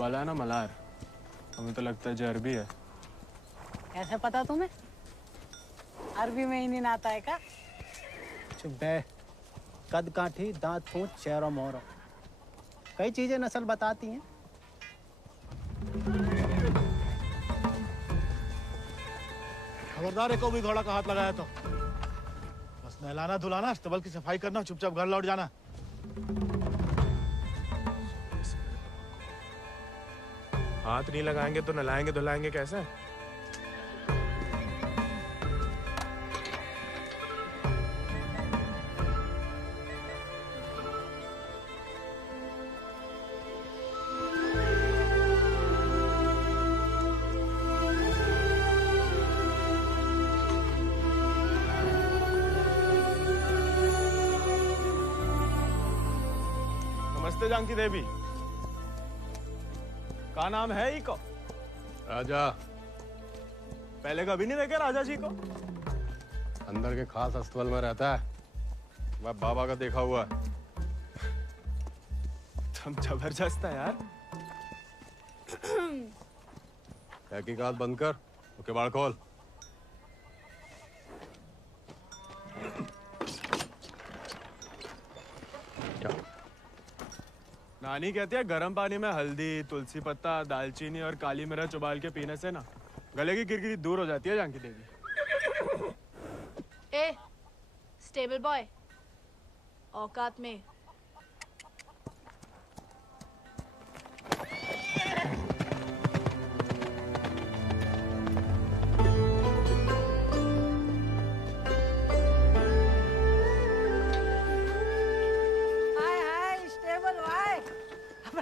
बाला है ना मलार, हमें तो लगता है जो अरबी है। कैसे पता तुम्हें? अरबी में ही नहीं आता है का? चुप बे। कद काठी, दांत पूंछ, चेहरा मोहरा, कई चीजें नस्ल बताती हैं। खबरदार, एको भी घोड़ा का हाथ लगाया तो बस नहलाना धुलाना, अस्तबल की सफाई करना, चुपचाप घर लौट जाना। हाथ नहीं लगाएंगे तो नहलाएंगे धुलाएंगे कैसे? नमस्ते जानकी देवी, का नाम है इको? राजा। पहले कभी नहीं देखे राजा जी को? अंदर के खास अस्तबल में रहता है, मैं बाबा का देखा हुआ है। तुम जबरदस्त है यार। तहकीकात बंद कर, तो किवाड़ खोल। क्या? नानी कहती है गर्म पानी में हल्दी, तुलसी पत्ता, दालचीनी और काली मिर्च उबाल के पीने से ना गले की किरकिरी दूर हो जाती है जानकी देवी। ए, स्टेबल बॉय, औकात में।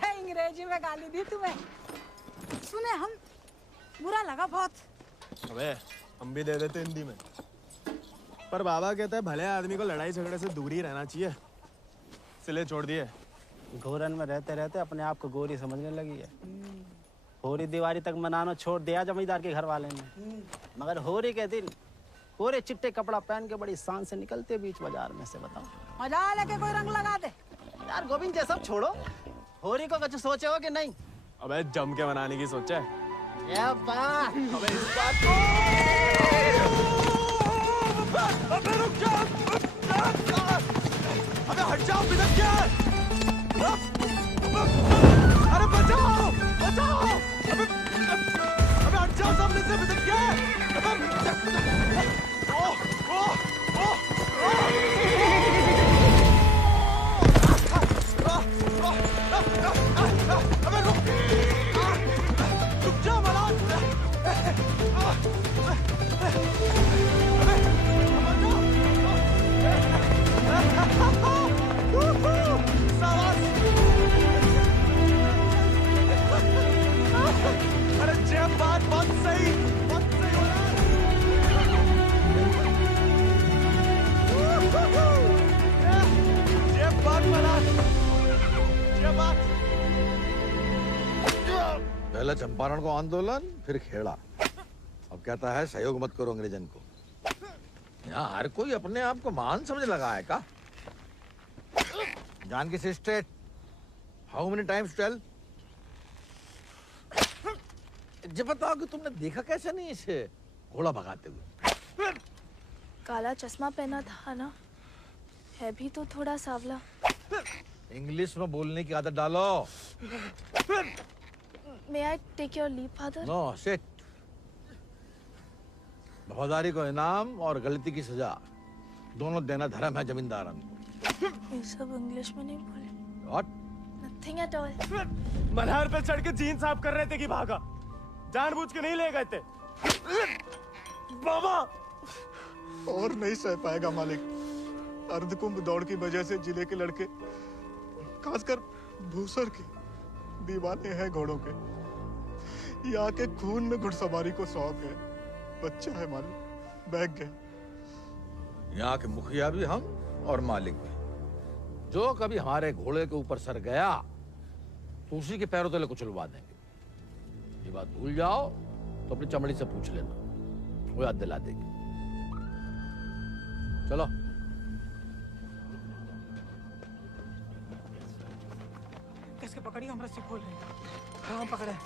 अंग्रेजी में गाली दी तुम्हें, सुने हम, बुरा लगा बहुत। अबे हम भी दे देते हिंदी में, पर बाबा कहता है भले आदमी को लड़ाई झगड़े से दूर ही रहना चाहिए, इसलिए छोड़ दिए। घोरन में रहते रहते अपने आप को गोरी समझने लगी है। होरी दिवाली तक मनाना छोड़ दिया जमींदार के घर वाले ने, मगर होरी के दिन पूरे चिट्टे कपड़ा पहन के बड़ी शान से निकलते बीच बाजार में से। बताओ मजा लेके कोई रंग लगा दे। यार गोविंद, ये सब छोड़ो, होरी को कुछ सोचे हो कि नहीं? अबे जम के मनाने की सोचा है। अबे इस बात को अबे रुक जाओ, अबे हट जाओ, बिदक क्या? अरे बचाओ बचाओ, अबे हट जाओ सामने से, बिदक क्या? अबे रुक जा मलार, अरे जब बात बहुत सही हो रहा है, जब बात मलार, जब बात। पहले चंपारण को आंदोलन, फिर खेड़ा, अब कहता है सहयोग मत करो अंग्रेजन को। यहाँ हर कोई अपने आप को महान समझ लगा है का? Janaki sister, how many times tell? जब बताओ कि तुमने देखा कैसे नहीं इसे घोड़ा भगाते हुए? काला चश्मा पहना था ना, है भी तो थोड़ा सावला। इंग्लिश में बोलने की आदत डालो। May I take your leave, father? No sit. वफादारी को इनाम और गलती की सजा दोनों देना धर्म है जमींदारन को। ये सब इंग्लिश में नहीं बोले। What? Nothing at all. Malhar पे चढ़ के जीन साफ कर रहे थे कि भागा, जानबूझ के नहीं ले गए थे। बाबा और नहीं सह पाएगा मालिक। अर्धकुंभ दौड़ की वजह से जिले के लड़के, खासकर भूसर के, दीवाने हैं घोड़ों के। यहाँ के खून में घुड़सवारी को शौक है। बच्चा है मालिक, बहक गए। यहाँ के मुखिया भी हम और मालिक भी। जो कभी हमारे घोड़े के ऊपर सर गया तो उसी के पैरों तले कुचलवा देंगे। ये बात भूल जाओ तो अपनी चमड़ी से पूछ लेना, वो याद दिला देगी। चलो। कैसे पकड़ी, हम रस्सी खोल रहे हैं। हाँ पकड़े।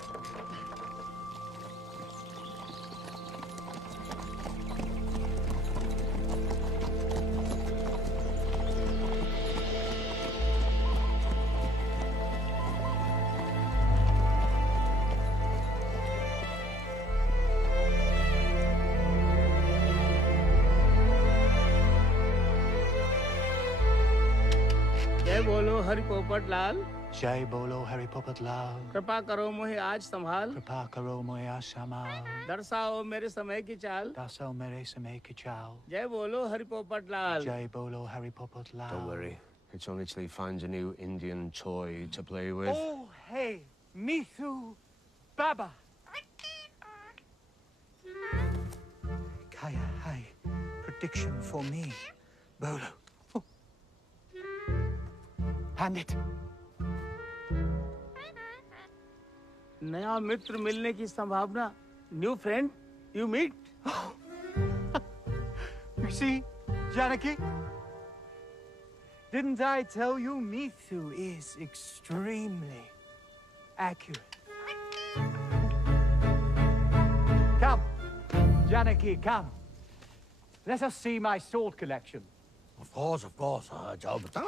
जय बोलो हरि पोपट लाल। जय बोलो हरि पोपट लाल। कृपा करो मुझे आज संभाल, कृपा करो मुझे आसमाल। दर्शाओ मेरे समय की चाल। दर्शाओ मेरे समय की चाल। जय बोलो हरि पोपट लाल। जय बोलो Hari Popat Lal. Don't worry. It's only till he finds a new Indian toy to play with. Oh, hey, Mithu Baba. Kaya, hi. Prediction for me. Bolo. Oh. Hand it. नया मित्र मिलने की संभावना। New friend you meet. You see, Janaki? Didn't I tell you Mithu is extremely accurate? Come, Janaki, come. Let us see my sword collection. Of course, जाओ बता।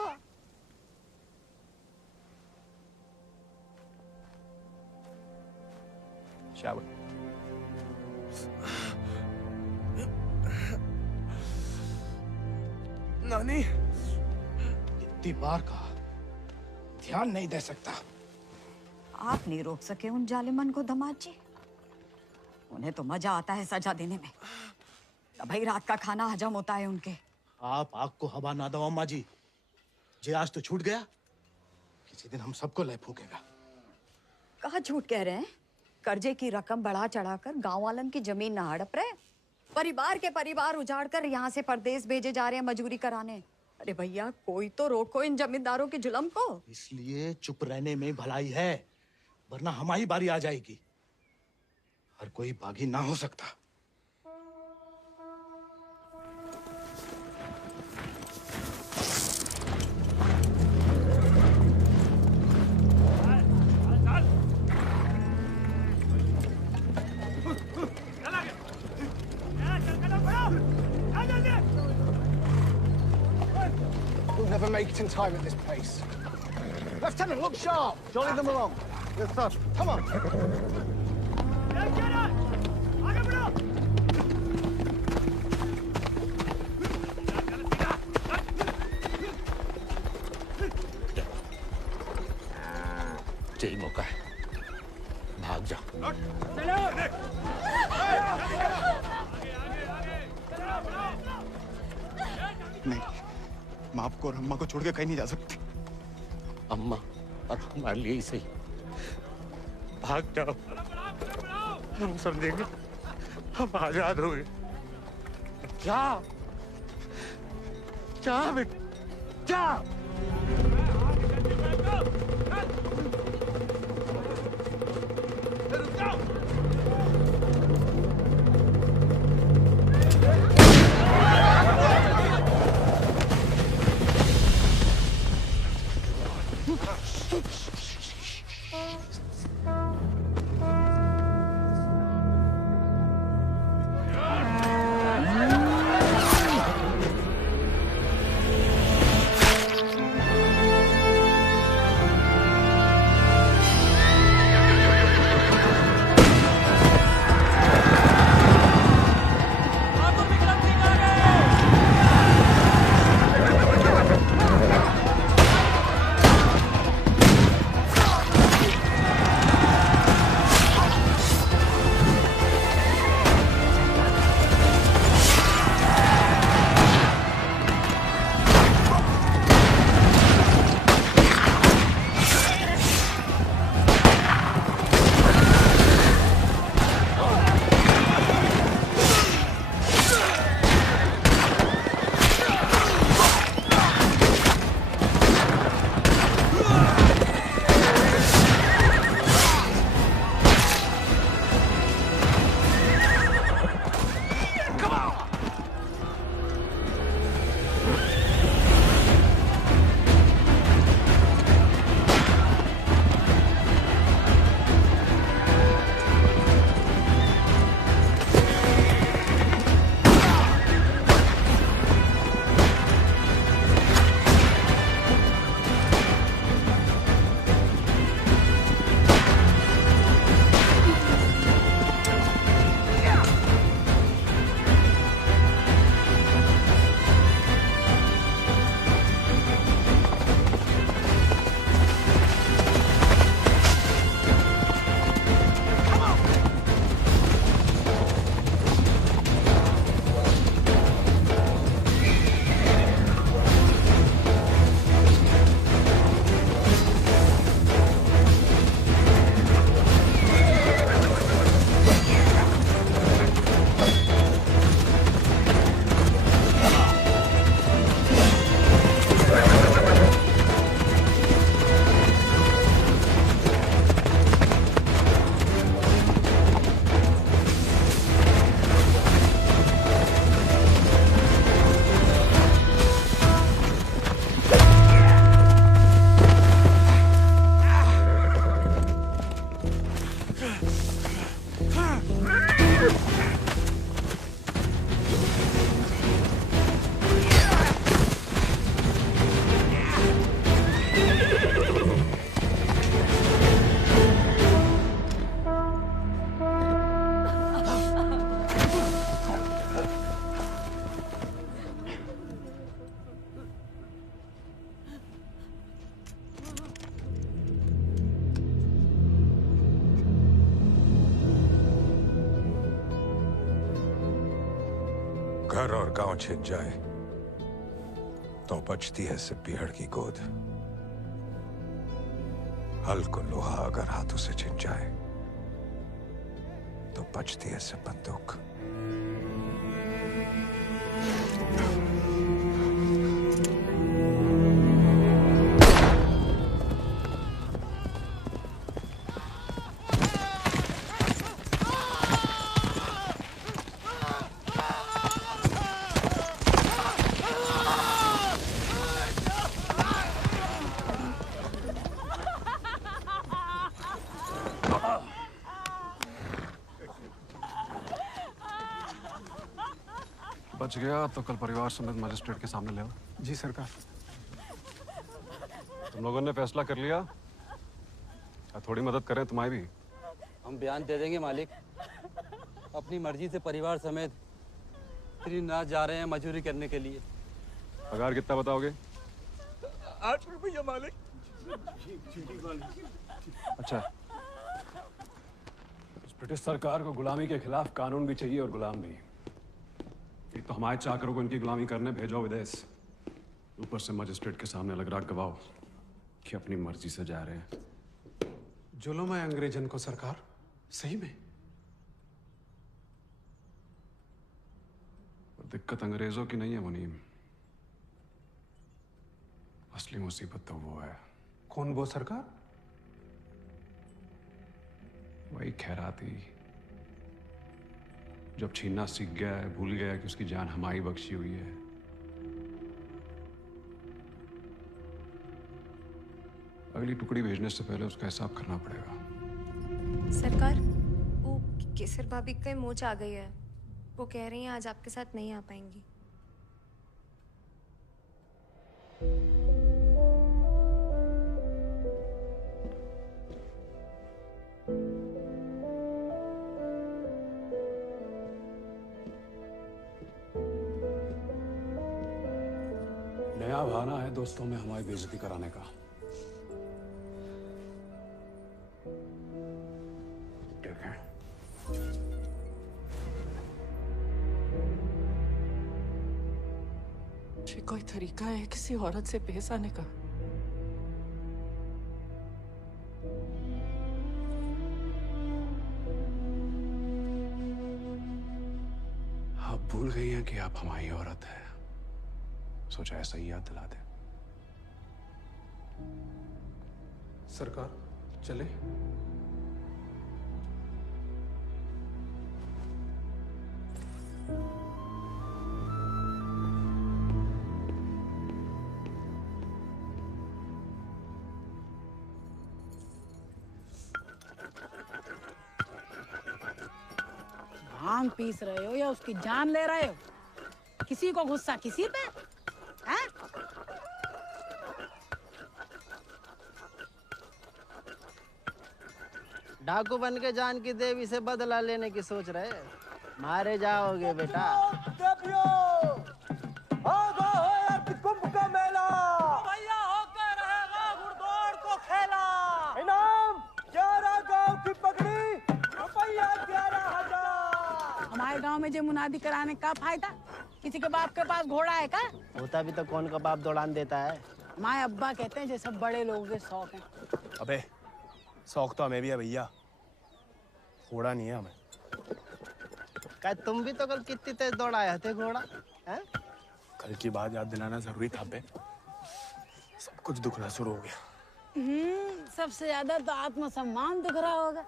Shall we? नानी, इतनी बार कहा, ध्यान नहीं दे सकता। आप नहीं रोक सके उन जालिमन को दामाद जी। उन्हें तो मजा आता है सजा देने में। तभी रात का खाना हजम होता है उनके। आप आग को हवा ना दो अम्मा जी। जे आज तो छूट गया, किसी दिन हम सबको लय फूकेगा। कहाँ झूठ कह रहे हैं? कर्जे की रकम बढ़ा चढ़ाकर गांव वालन की जमीन न हड़प रहे। परिवार के परिवार उजाड़ कर यहाँ से परदेश भेजे जा रहे हैं मजूरी कराने। अरे भैया, कोई तो रोको इन जमींदारों के जुल्म को। इसलिए चुप रहने में भलाई है, वरना हमारी बारी आ जाएगी। हर कोई बागी ना हो सकता। We'll never make it in time at this pace. Lieutenant, look sharp. Jolly them along. Yes, sir. Come on. यही मौका है, भाग जा। नहीं, मैं आपको और अम्मा को छोड़ के कहीं नहीं जा सकती। अम्मा और हमारे लिए ही सही, भाग जाओ। हम समझेंगे, हम आजाद हो गए। जा, जा बेटा, जा। घर और गांव छिन जाए तो बचती है सिर्फ पीहड़ की गोद। हल को लोहा अगर हाथों से छिन जाए तो बचती है सिर्फ बंदूक। बच गया तो कल परिवार समेत मजिस्ट्रेट के सामने ले आओ। जी सरकार। तुम लोगों ने फैसला कर लिया? या थोड़ी मदद करें तुम्हारी भी? हम बयान दे देंगे मालिक। अपनी मर्जी से परिवार समेत त्रिनाथ जा रहे हैं मजदूरी करने के लिए। पगार कितना बताओगे? 8 रुपया मालिक। अच्छा, इस ब्रिटिश सरकार को गुलामी के खिलाफ कानून भी चाहिए और गुलाम भी। एक तो हमारे चाकरों को इनकी गुलामी करने भेजो विदेश, ऊपर से मजिस्ट्रेट के सामने लग रहा गवाह कि अपनी मर्जी से जा रहे हैं। जुल्म है अंग्रेजन को सरकार, सही में। दिक्कत अंग्रेजों की नहीं है मुनीम, असली मुसीबत तो वो है। कौन वो सरकार? वही खैराती, जब छीनना सीख गया है, भूल गया कि उसकी जान हमारी बख्शी हुई है। अगली टुकड़ी भेजने से पहले उसका हिसाब करना पड़ेगा। सरकार, वो केसर भाभी का मोच आ गई है। वो कह रही हैं आज आपके साथ नहीं आ पाएंगी। नया बहाना है दोस्तों में हमारी बेइज्जती कराने का। ठीक है। ये कोई तरीका है किसी औरत से पेश आने का? आप भूल गई हैं कि आप हमारी औरत है। सोचा ऐसा ही याद दिला दे। सरकार चले? भांग पीस रहे हो या उसकी जान ले रहे हो? किसी को गुस्सा किसी पे? हैं? डाकू बन के जान की देवी से बदला लेने की सोच रहे? मारे जाओगे बेटा। कुंभ का मेला भैया होकर रहेगा घुड़दौड़ को खेला। इनाम 11 गांव की पगड़ी, रुपया 11,000। हमारे गांव में जो मुनादी कराने का फायदा? किसी के बाप के पास घोड़ा है का? होता भी तो कौन का बाप दौड़ान देता है। हमारे अब्बा कहते हैं जैसे बड़े लोगों के शौक हैं। अबे शौक तो हमें भी है भैया, घोड़ा नहीं है हमें। क्या तुम भी तो कल कितनी तेज दौड़ाए थे घोड़ा? हैं? कल की बात याद दिलाना जरूरी था बे। सब कुछ दुखना शुरू हो गया। सबसे ज्यादा तो आत्मसम्मान दुख रहा होगा,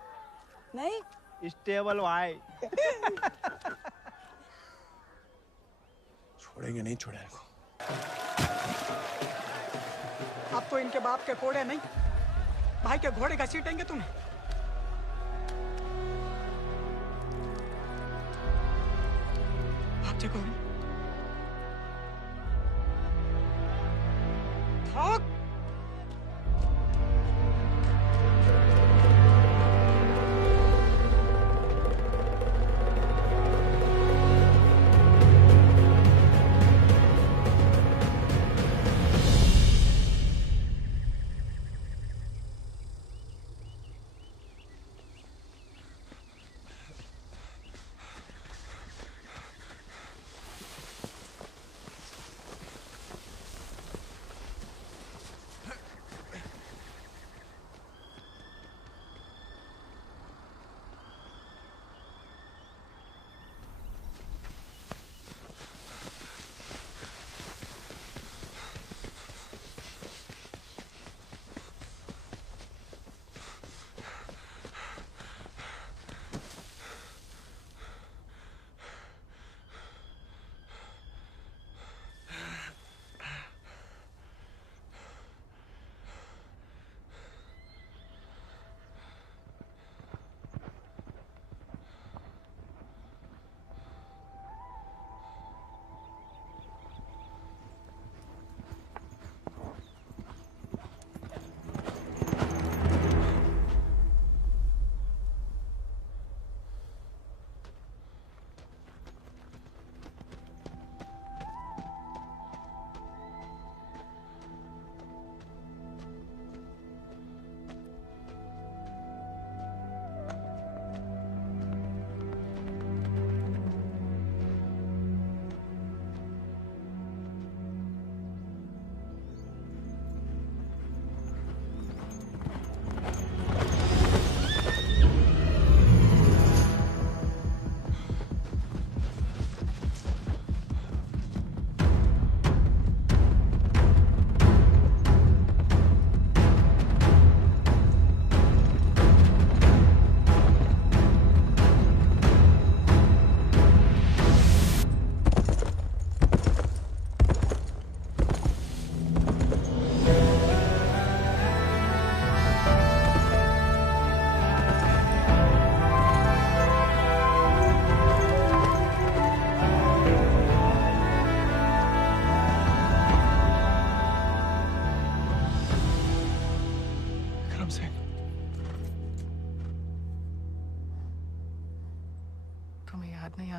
नहीं? स्टेबल भाई। छोड़ेंगे नहीं छोड़ेंगे। अब तो इनके बाप के कोड़े नहीं, भाई के घोड़े घसीटेंगे तुम्हें। भाग जाओ। भाग।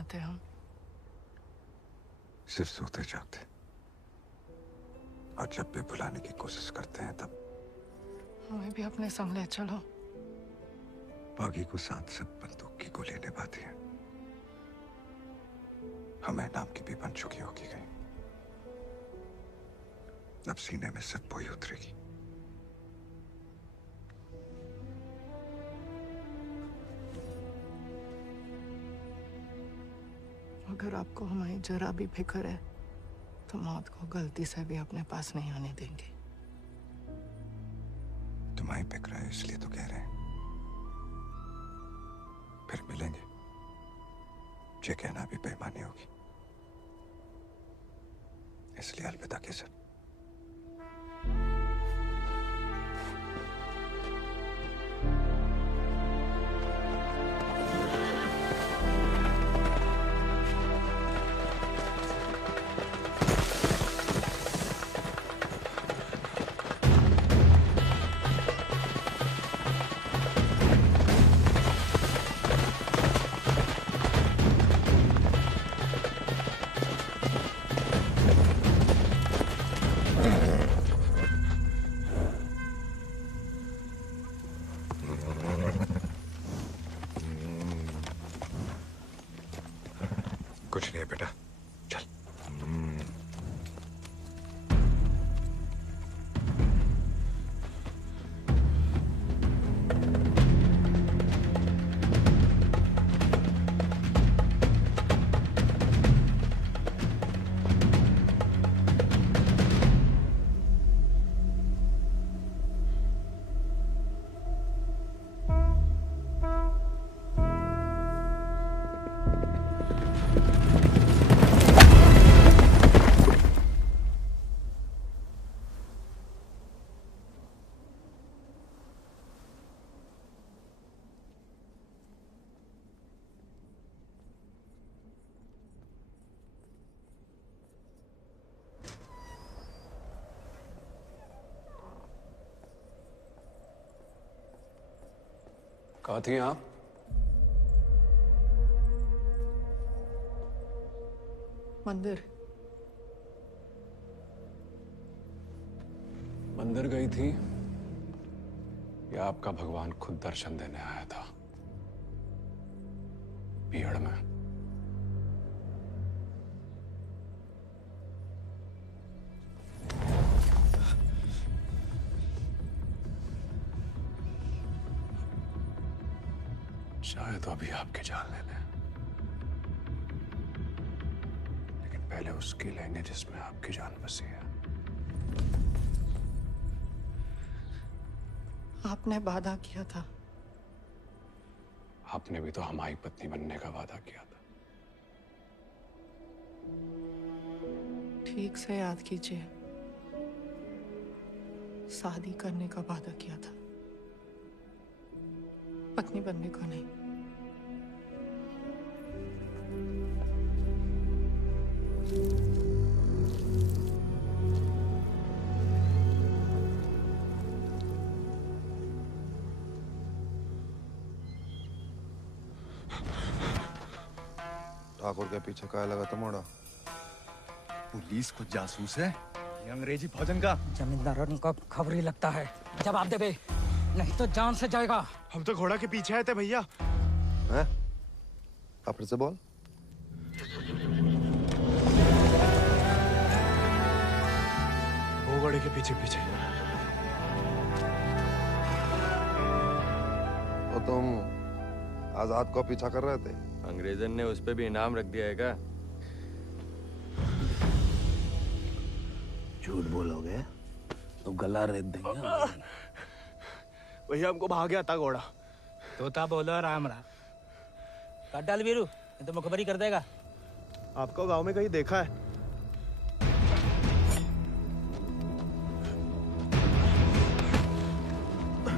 पाते हम। सिर्फ सोते जागते, और जब भी बुलाने की कोशिश करते हैं तब हमें भी अपने संग ले चलो। बागी को साथ साथ बंदूक की गोली निभाती है, हमें नाम की भी बन चुकी होगी कहीं। अब सीने में सिर्फ वही उतरेगी। अगर आपको हमारी जरा भी फिक्र है तो मौत को गलती से भी अपने पास नहीं आने देंगे। तुम्हारी फिक्र है इसलिए तो कह रहे हैं। फिर मिलेंगे, ये कहना भी बेईमानी होगी, इसलिए अलविदा केसर। कुछ नहीं है बेटा, चल। कहाँ थी आप? मंदिर। मंदिर गई थी या आपका भगवान खुद दर्शन देने आया था भीड़ में? शायद तो अभी आपकी जान ले लें, लेकिन पहले उसकी लेंगे जिसमें आपकी जान बसी है। आपने वादा किया था। आपने भी तो हमारी पत्नी बनने का वादा किया था। ठीक से याद कीजिए, शादी करने का वादा किया था, पत्नी बनने का नहीं। ठाकुर के पीछे क्या लगा था मोड़ा? पुलिस को जासूस है ये अंग्रेजी फौजन का। जमींदारों को खबर ही लगता है। जवाब दे बे, नहीं तो जान से जाएगा। हम तो घोड़ा के पीछे आए थे भैया। हैं? आप फिर से बोल। वो घोड़े के पीछे पीछे। तो तुम आजाद को पीछा कर रहे थे? अंग्रेजन ने उस पे भी इनाम रख दिया है क्या? झूठ बोलोगे तो गला रेत देंगे। भैया हमको भाग गया था घोड़ा। तोता बोलो राम राम। काट डाल वीरू, नहीं तो मुखबरी कर देगा। आपको गांव में कहीं देखा है?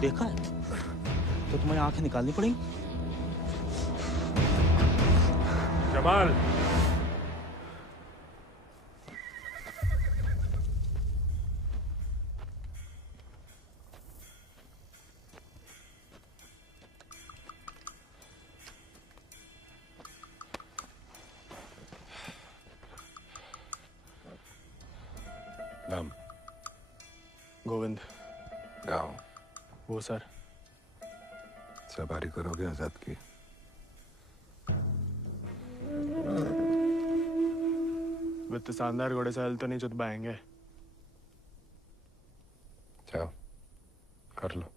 देखा है तो तुम्हें आंखें निकालनी पड़ेंगी। जमाल, नाम? गोविंद। गाँव? वो सर। सवारी करोगे आजाद की? वित्त शानदार घोड़े से हल तो नहीं चुत पाएंगे। जाओ कर लो।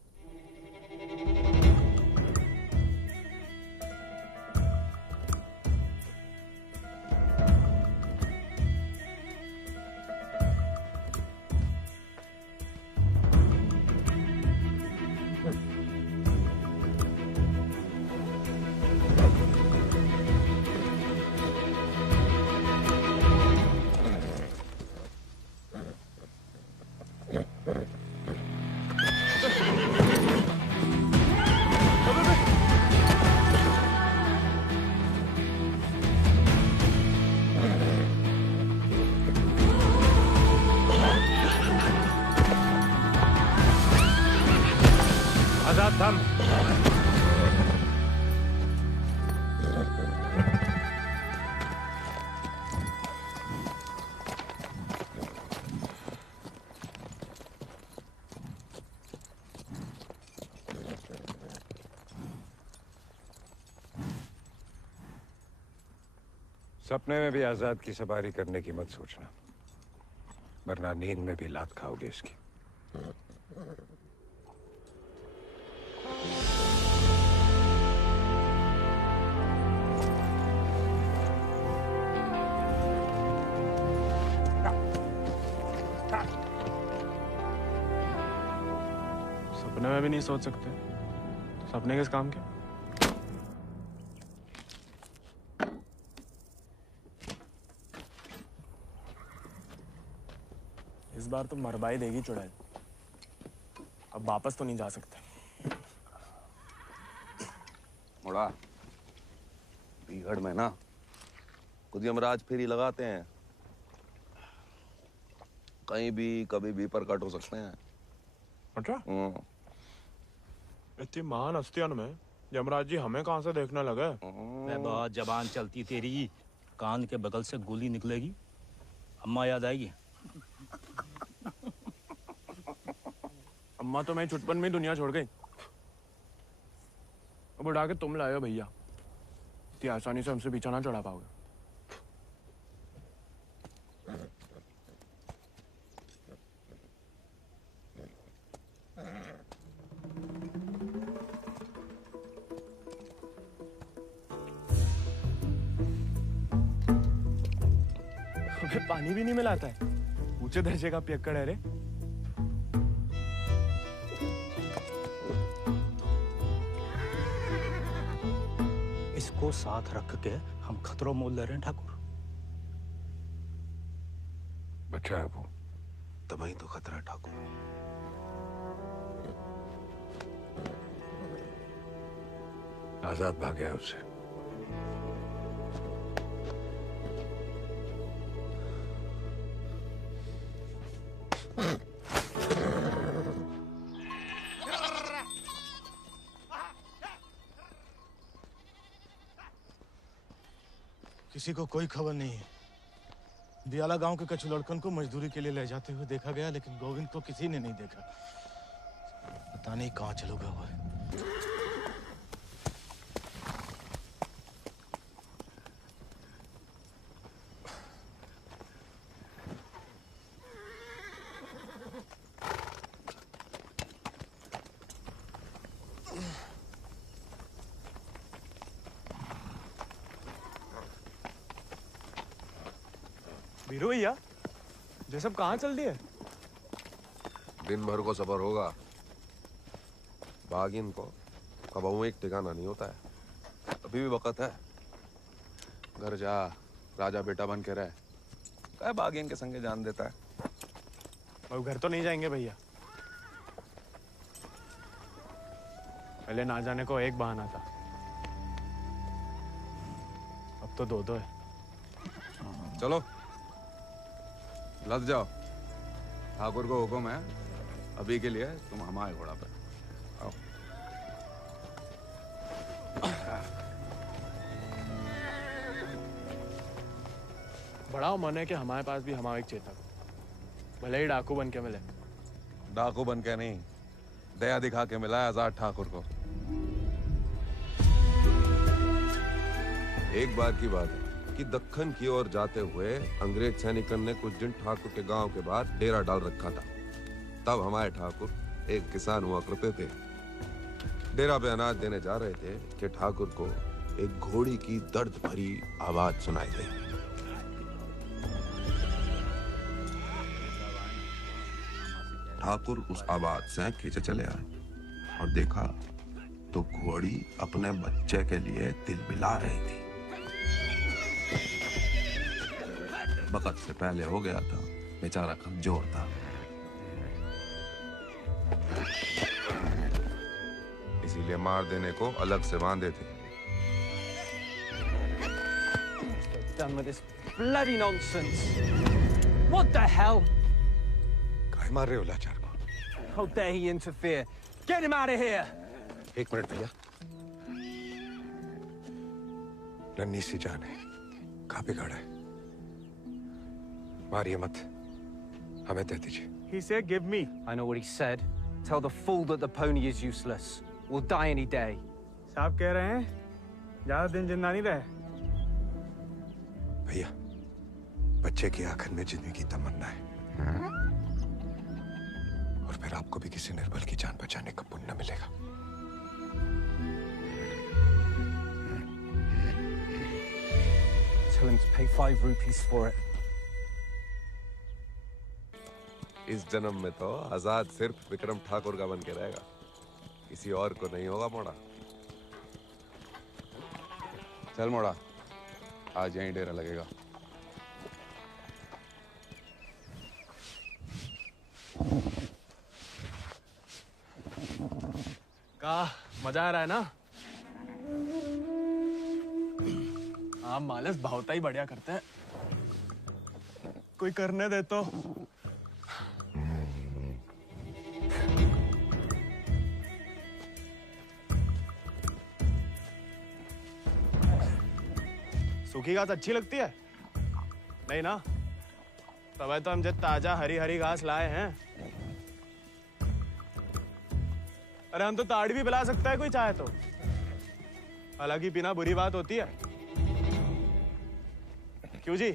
आजाद थम। सपने में भी आजाद की सवारी करने की मत सोचना, वरना नींद में भी लात खाओगे इसकी। सपने में भी नहीं सोच सकते, सपने किस काम के? इस बार तो मरवाई देगी चुड़ैल, अब वापस तो नहीं जा सकते। मुड़ा बीहड़ में ना खुद यमराज फेरी लगाते हैं, कहीं भी कभी भी प्रकट हो सकते हैं। अच्छा? इतनी महान हस्तियों में यमराज जी हमें कहाँ से देखने लगे? मैं बहुत जबान चलती तेरी, कान के बगल से गोली निकलेगी, अम्मा याद आएगी। अम्मा तो मैं छुटपन में ही दुनिया छोड़ गई, अब उड़ा के तुम लाए हो भैया, इतनी आसानी से हमसे पीछा ना चढ़ा पाओगे। हमें पानी भी नहीं मिलाता है, ऊंचे दर्जे का पियक्कड़ है रे। इसको साथ रख के हम खतरों मोल ले रहे हैं ठाकुर। बच्चा है वो, तभी तो खतरा है ठाकुर। आजाद भाग गया उससे। किसी को कोई खबर नहीं है। दियाला गांव के कछु लड़कन को मजदूरी के लिए ले जाते हुए देखा गया, लेकिन गोविंद को किसी ने नहीं देखा। पता नहीं कहाँ चलो गया हुआ है। वीरू भैया, ये सब कहाँ चल दिए? दिन भर को सफर होगा, बागिन को कबहू एक ठिकाना नहीं होता है। अभी भी वक्त है, घर जा, राजा बेटा बन के रहे। क्या बागिन के संगे जान देता है। अब घर तो नहीं जाएंगे भैया, पहले ना जाने को एक बहाना था, अब तो दो है। चलो लद जाओ, ठाकुर को हुक्म है, अभी के लिए तुम हमारे घोड़ा पर आओ। बड़ा मन है कि हमारे पास भी हमारा एक चेतक, भले ही डाकू बन के मिले। डाकू बन के नहीं, दया दिखा के मिला है आजाद ठाकुर को। एक बार की बात है कि दक्कन की ओर जाते हुए अंग्रेज सैनिकों ने कुछ दिन ठाकुर के गांव के बाहर डेरा डाल रखा था। तब हमारे ठाकुर एक किसान हुआ करते थे। डेरा पे अनाज देने जा रहे थे कि ठाकुर को एक घोड़ी की दर्द भरी आवाज सुनाई दी। ठाकुर उस आवाज से खींचे चले आए और देखा तो घोड़ी अपने बच्चे के लिए तिलमिला रही थी। वक्त से पहले हो गया था, बेचारा कमजोर था। इसीलिए मार देने को अलग से बांधे थे। Done with this bloody nonsense. What the hell? काहे मार रहे हो लाचार को? How dare he interfere? Get him out of here! एक मिनट भैया। नन्ही सी जान है, कहाँ पे खड़ा है? मारिए मत, हमें दे दीजिए। He said, "Give me." I know what he said. Tell the fool that the pony is useless. We'll die any day. साहब कह रहे हैं, ज्यादा दिन जिंदा नहीं रहे। भैया, बच्चे की आंखन में जीने की तमन्ना है। और फिर आपको भी किसी निर्बल की जान बचाने का पुण्य मिलेगा। Tell him to pay 5 rupees for it. इस जन्म में तो आजाद सिर्फ विक्रम ठाकुर का बन के रहेगा, किसी और को नहीं होगा मोड़ा। चल मोड़ा, आज यहीं डेरा लगेगा। का मजा आ रहा है ना? आप मालस भावता ही बढ़िया करते हैं। कोई करने दे तो। सूखी घास अच्छी लगती है? नहीं ना? तब तो हम जब ताजा हरी हरी घास लाए हैं। अरे हम तो ताड़ी भी पिला सकता है कोई चाहे तो। हालांकि पीना बुरी बात होती है। क्यों जी?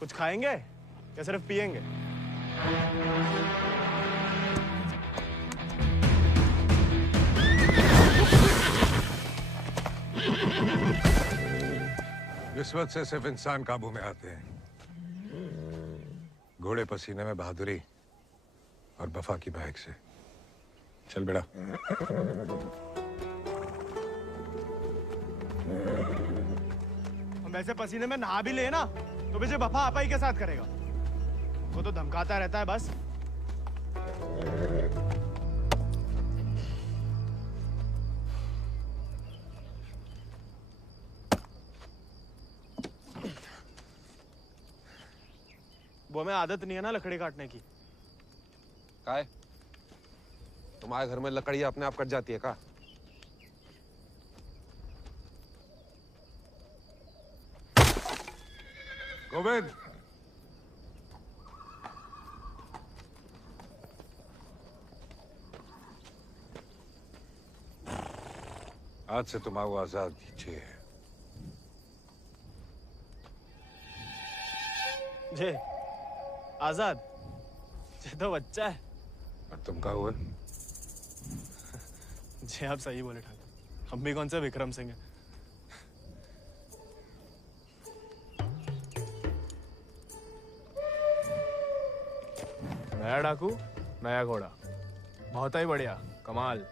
कुछ खाएंगे या सिर्फ पिएंगे? रिश्वत से सिर्फ इंसान काबू में आते हैं। घोड़े पसीने में बहादुरी और वफा की महक से। चल बेटा। हम वैसे पसीने में नहा भी ले ना तो भी वफा आपा ही के साथ करेगा। वो तो धमकाता रहता है बस। वो हमें आदत नहीं है ना लकड़ी काटने की। काय? तुम्हारे घर में लकड़ी अपने आप कट जाती है का? गोविंद, आज से तुम आओ आजाद दीजिए। जे आजाद, ये तो बच्चा है। और तुम कहा हुआ? जी आप सही बोले ठाकुर, हम भी कौन से विक्रम सिंह हैं। नया डाकू, नया घोड़ा, बहुत ही बढ़िया, कमाल।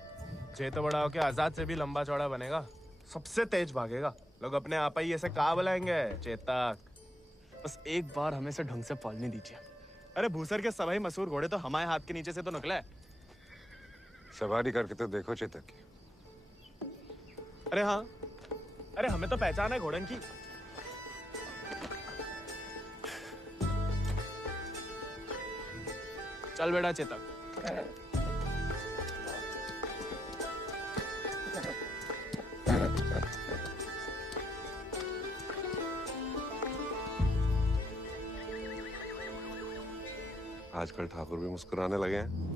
जे तो बड़ा होके आजाद से भी लंबा चौड़ा बनेगा, सबसे तेज भागेगा। लोग अपने आप ही ऐसे कहा बुलाएंगे, चेतक। बस एक बार हमें से ढंग से पालने दीजिए। अरे भूसर के सभी मशहूर घोड़े तो हमारे हाथ के नीचे से तो निकले। सवारी करके तो देखो चेतक की। अरे हाँ, अरे हमें तो पहचान है घोड़न की। चल बेटा चेतक। आजकल ठाकुर भी मुस्कुराने लगे हैं।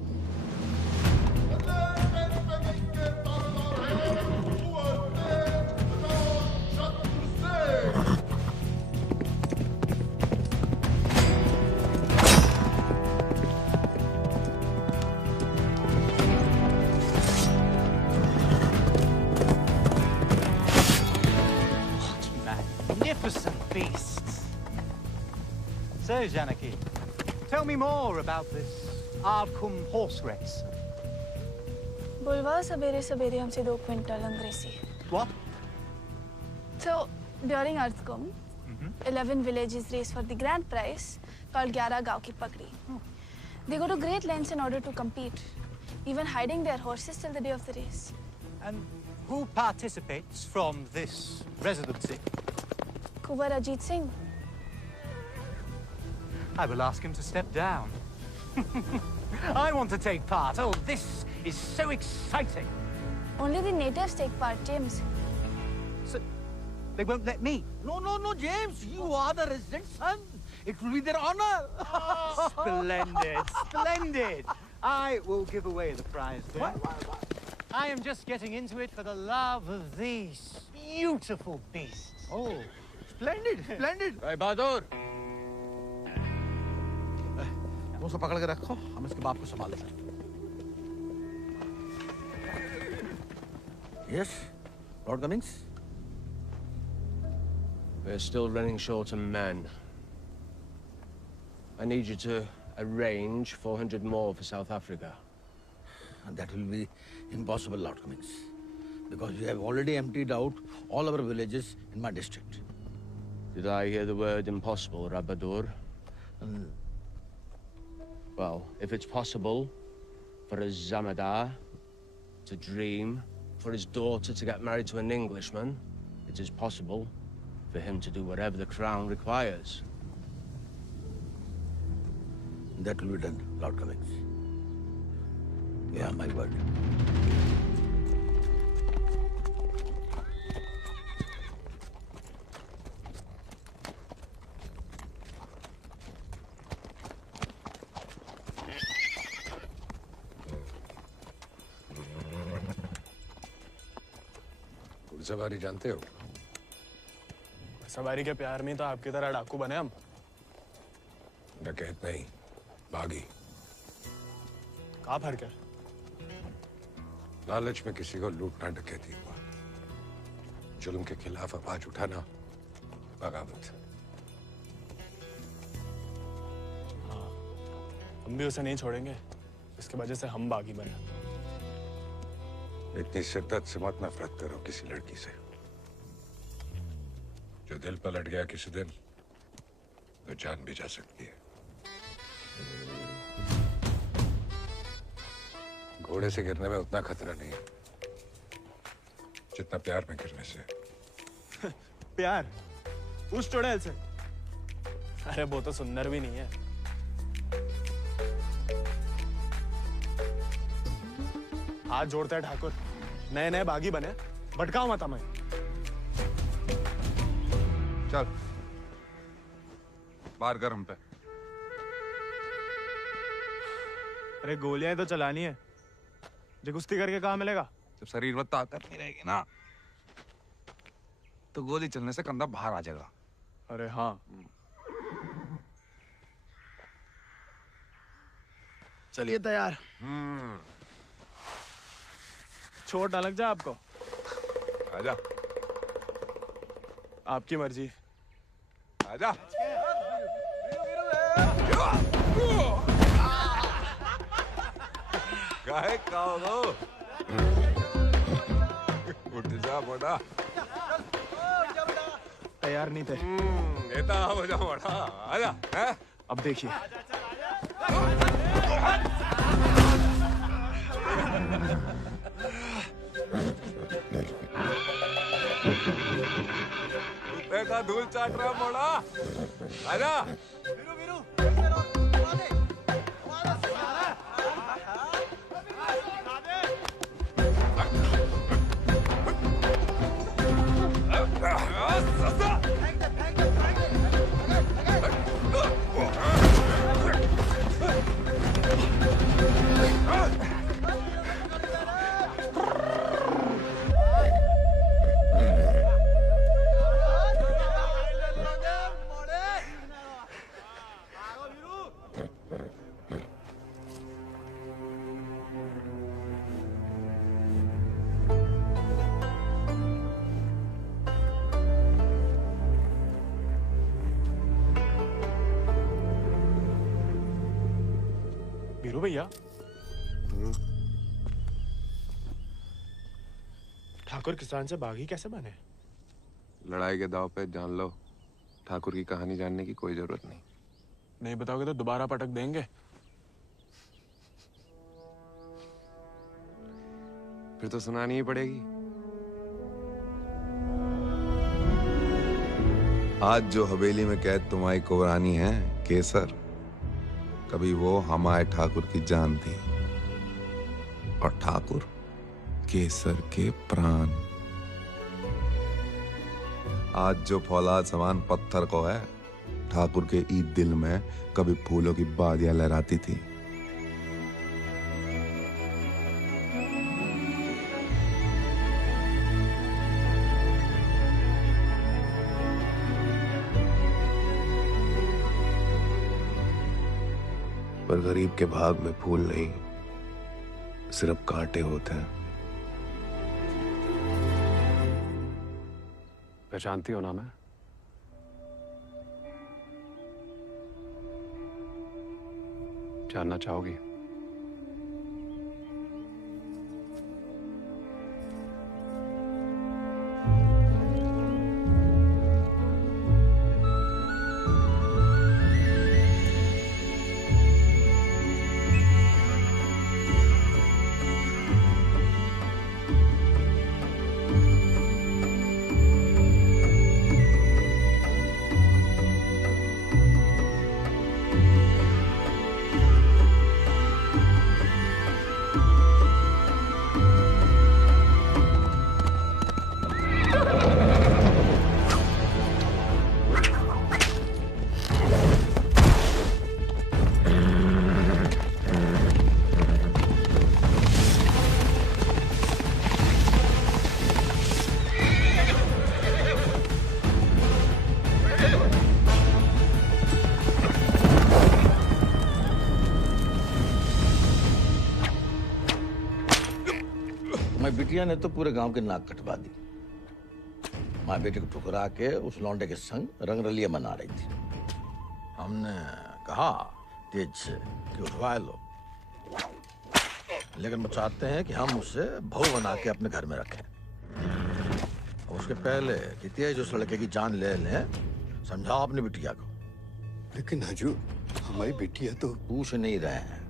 Magnificent beasts. So, Janaki, tell me more about this Ardcumbe horse race. बुलवा सवेरे सवेरे हमसे 2 क्विंटल अंग्रेजी. What? So, during Ardcumbe, 11 villages race for the grand prize called 11 गांव की पगड़ी. They go to great lengths in order to compete, even hiding their horses till the day of the race. And who participates from this residency? Kuwar Ajit Singh. I will ask him to step down. I want to take part. Oh, this is so exciting. Only the natives take part, James. So, they won't let me? No, James. You are the resident son. It will be their honor. Splendid. I will give away the prize then. What? I am just getting into it for the love of these beautiful beasts. Oh, splendid. भाई बहादुर, मुझसे पकड़ के रखो, हम इसके बाप को संभाल लेंगे। Yes, Lord Cummings? We're still running short on men. I need you to arrange 400 more for South Africa. And that will be impossible, Lord Cummings, because you have already emptied out all our villages in my district. Did I hear the word impossible, Rabadur? Well, if it's possible for a Zamadar to dream, for his daughter to get married to an Englishman, it is possible for him to do whatever the crown requires. That will be done, Lord Cummings. You have my word. घुड़सवारी जानते हो? सवारी के प्यार में तो आपकी तरह डाकू बने हम। डकैत नहीं, बागी। कहाँ फर्क है? लालच में किसी को लूटना डकैती हुआ। जुल्म के खिलाफ आवाज उठाना बगावत। हाँ, हम भी उसे नहीं छोड़ेंगे, इसकी वजह से हम बागी बने। इतनी शिद्दत से मत नफरत करो किसी लड़की से। जो दिल पलट गया किसी दिन, तो जान भी जा सकती है। घोड़े से गिरने में उतना खतरा नहीं है जितना प्यार में गिरने से। प्यार? उस चुड़ैल से? अरे वो तो सुंदर भी नहीं है। हाथ जोड़ते हैं ठाकुर, नए नए बागी बने, भटकाओ मत हमें। चल बाहर कर हम पे। अरे गोलियां तो चलानी है, जो कुश्ती करके कहाँ मिलेगा? जब शरीर में ताकत नहीं रहेगी ना, तो गोली चलने से कंधा बाहर आ जाएगा। अरे हाँ, चलिए तैयार। चोट ना लग जाए आपको। आजा। आपकी मर्जी। आजा। काहे खाओ? उठ जा बड़ा। तैयार नहीं थे। नेता हो जा बड़ा। आजा। हैं? अब देखिए। कुत्ते का धूल चाट रहा बड़ा। आजा। वीरू भैया, ठाकुर किसान से बागी कैसे बने? लड़ाई के दाव पे जान लो, ठाकुर की कहानी जानने की कोई जरूरत नहीं। नहीं बताओगे तो दोबारा पटक देंगे। फिर तो सुनानी ही पड़ेगी। आज जो हवेली में कैद तुम्हारी कुबरानी है केसर, कभी वो हमारे ठाकुर की जान थी, और ठाकुर केसर के प्राण। आज जो फौलाद समान पत्थर को है, ठाकुर के ईद दिल में कभी फूलों की बादियां लहराती थी। पर गरीब के भाग में फूल नहीं, सिर्फ कांटे होते हैं। पहचानती हो ना मैं? जानना चाहोगी? बिटिया ने तो पूरे गांव के नाक कटवा दी। माँ बेटे को ठुकरा के उस लौंडे के संग रंगरलिया मना रही थी। हमने कहा तेज से कि उठवा लो, लेकिन वो चाहते हैं कि हम उसे बहू बना के अपने घर में रखें। और उसके पहले कि तेज उस लड़के की जान ले लें, समझाओ अपनी बिटिया को। लेकिन हजूर, हमारी बिटिया तो पूछ नहीं रहे हैं।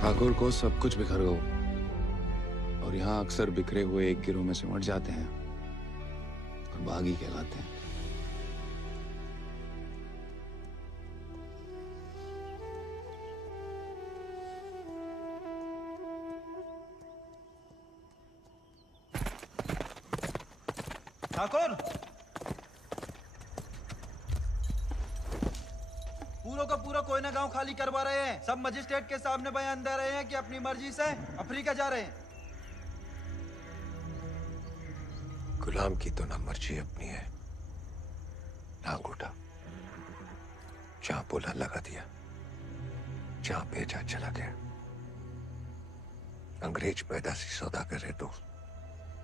ठाकुर को सब कुछ बिखर गया, और यहाँ अक्सर बिखरे हुए एक गिरोह में सिमट जाते हैं और बागी कहलाते हैं। ठाकुर, पूरा का पूरा कोयना गांव खाली करवा रहे हैं। सब मजिस्ट्रेट के सामने बयान दे रहे हैं कि अपनी मर्जी से अफ्रीका जा रहे हैं। गुलाम की तो ना मर्जी अपनी है ना अंगूठा। जहां बोला लगा दिया, जहां भेजा चला गया। अंग्रेज पैदा सी सौदा करे तो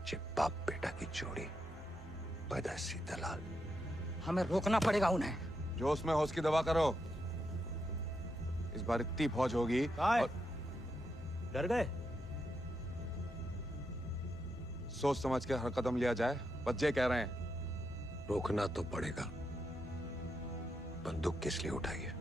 जे बाप बेटा की जोड़ी पैदाइशी दलाल। हमें रोकना पड़ेगा उन्हें। जोश में होश की दवा करो। इस बार इतनी फौज होगी। और... डर गए? सोच समझ के हर कदम लिया जाए। बच्चे कह रहे हैं। रोकना तो पड़ेगा। बंदूक किस लिए उठाई है?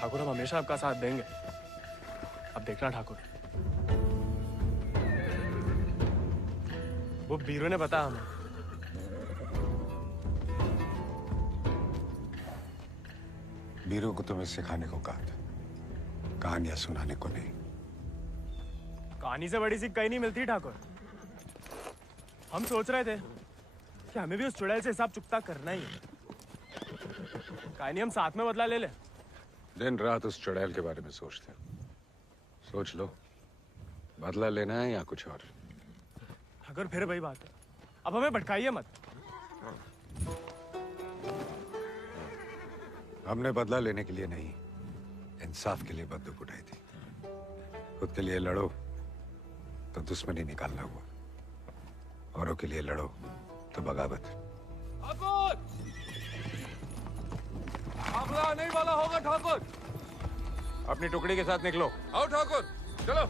ठाकुर, हम हमेशा आपका साथ देंगे। अब देखना ठाकुर, वो बीरू ने बताया हमें। बीरू को तुम्हें सिखाने को कहा था, कहानियां सुनाने को नहीं। कहानी से बड़ी सी कहीं नहीं मिलती ठाकुर। हम सोच रहे थे कि हमें भी उस चुड़ैल से हिसाब चुकता करना ही है। कहानी हम साथ में बदला ले ले। दिन रात उस चुड़ैल के बारे में सोचते हो। सोच लो, बदला लेना है या कुछ और। अगर फिर वही बात है, अब हमें भटकाइए मत। हमने बदला लेने के लिए नहीं, इंसाफ के लिए बंदूक उठाई थी। खुद के लिए लड़ो तो दुश्मनी निकालना हुआ, औरों के लिए लड़ो तो बगावत। हमला नहीं वाला होगा ठाकुर। अपनी टुकड़ी के साथ निकलो। आओ ठाकुर, चलो।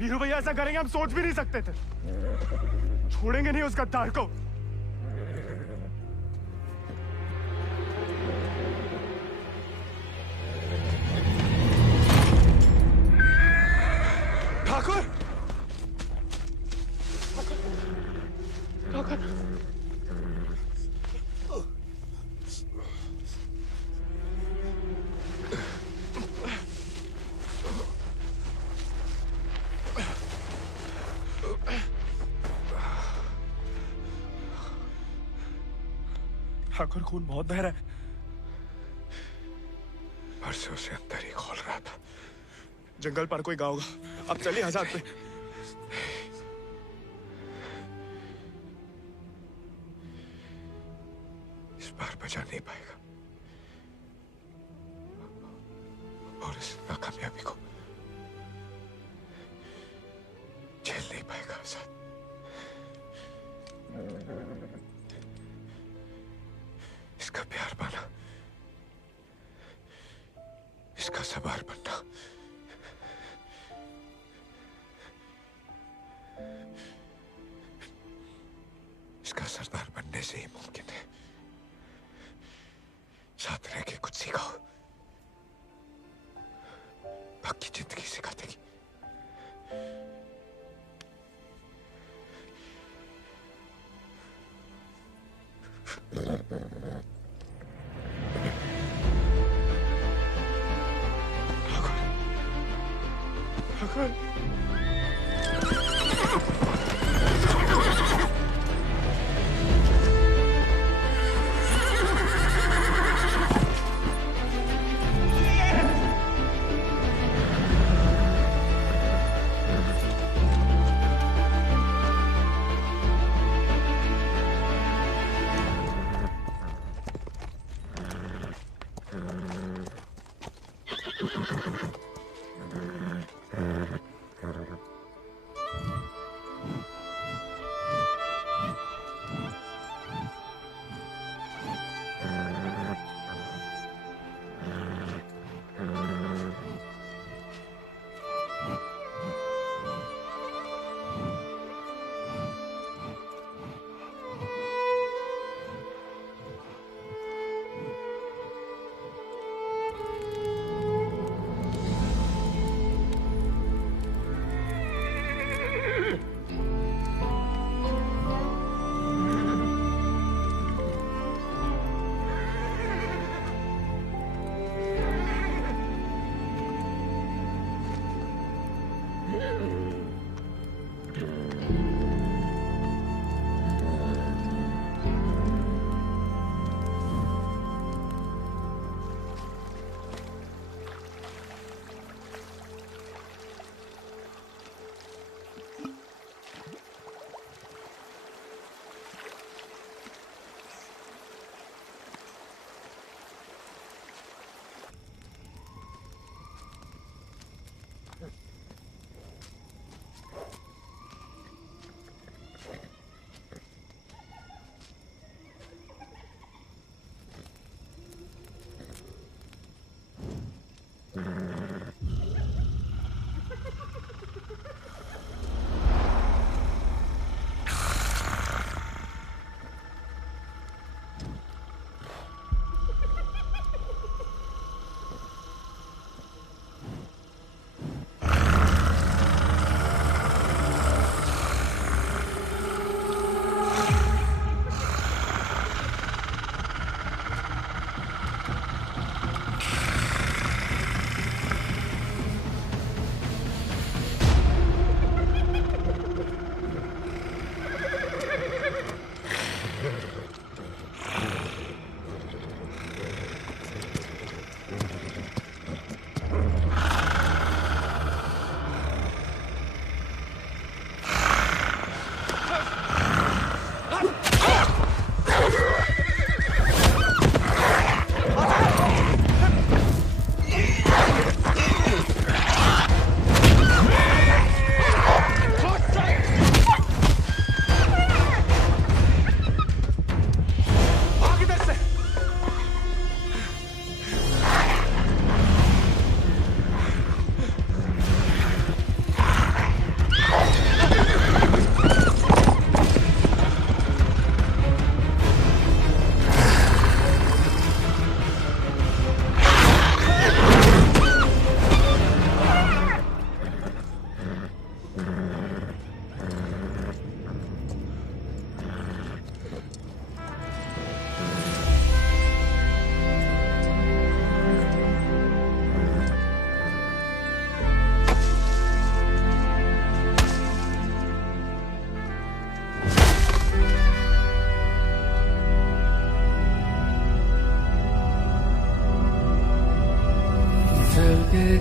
बीरू भैया ऐसा करेंगे हम सोच भी नहीं सकते थे। छोड़ेंगे नहीं उस गद्दार को। ठाकुर, ठाकुर, ठाकुर खून बहुत बह रहा है। परसों से अंदर ही खोल रहा था। जंगल पर कोई गाँव होगा। अब चलिए आजाद पे। इस बार बचा नहीं पाएगा और इस नाकामयाबी को झेल नहीं पाएगा आजाद। इसका प्यार पाना, इसका सवार बनना, इसका सरदार बनने से ही मुमकिन है। साथ रह के कुछ सिखाओ, बाकी जिंदगी सिखा देगी। ठाकुर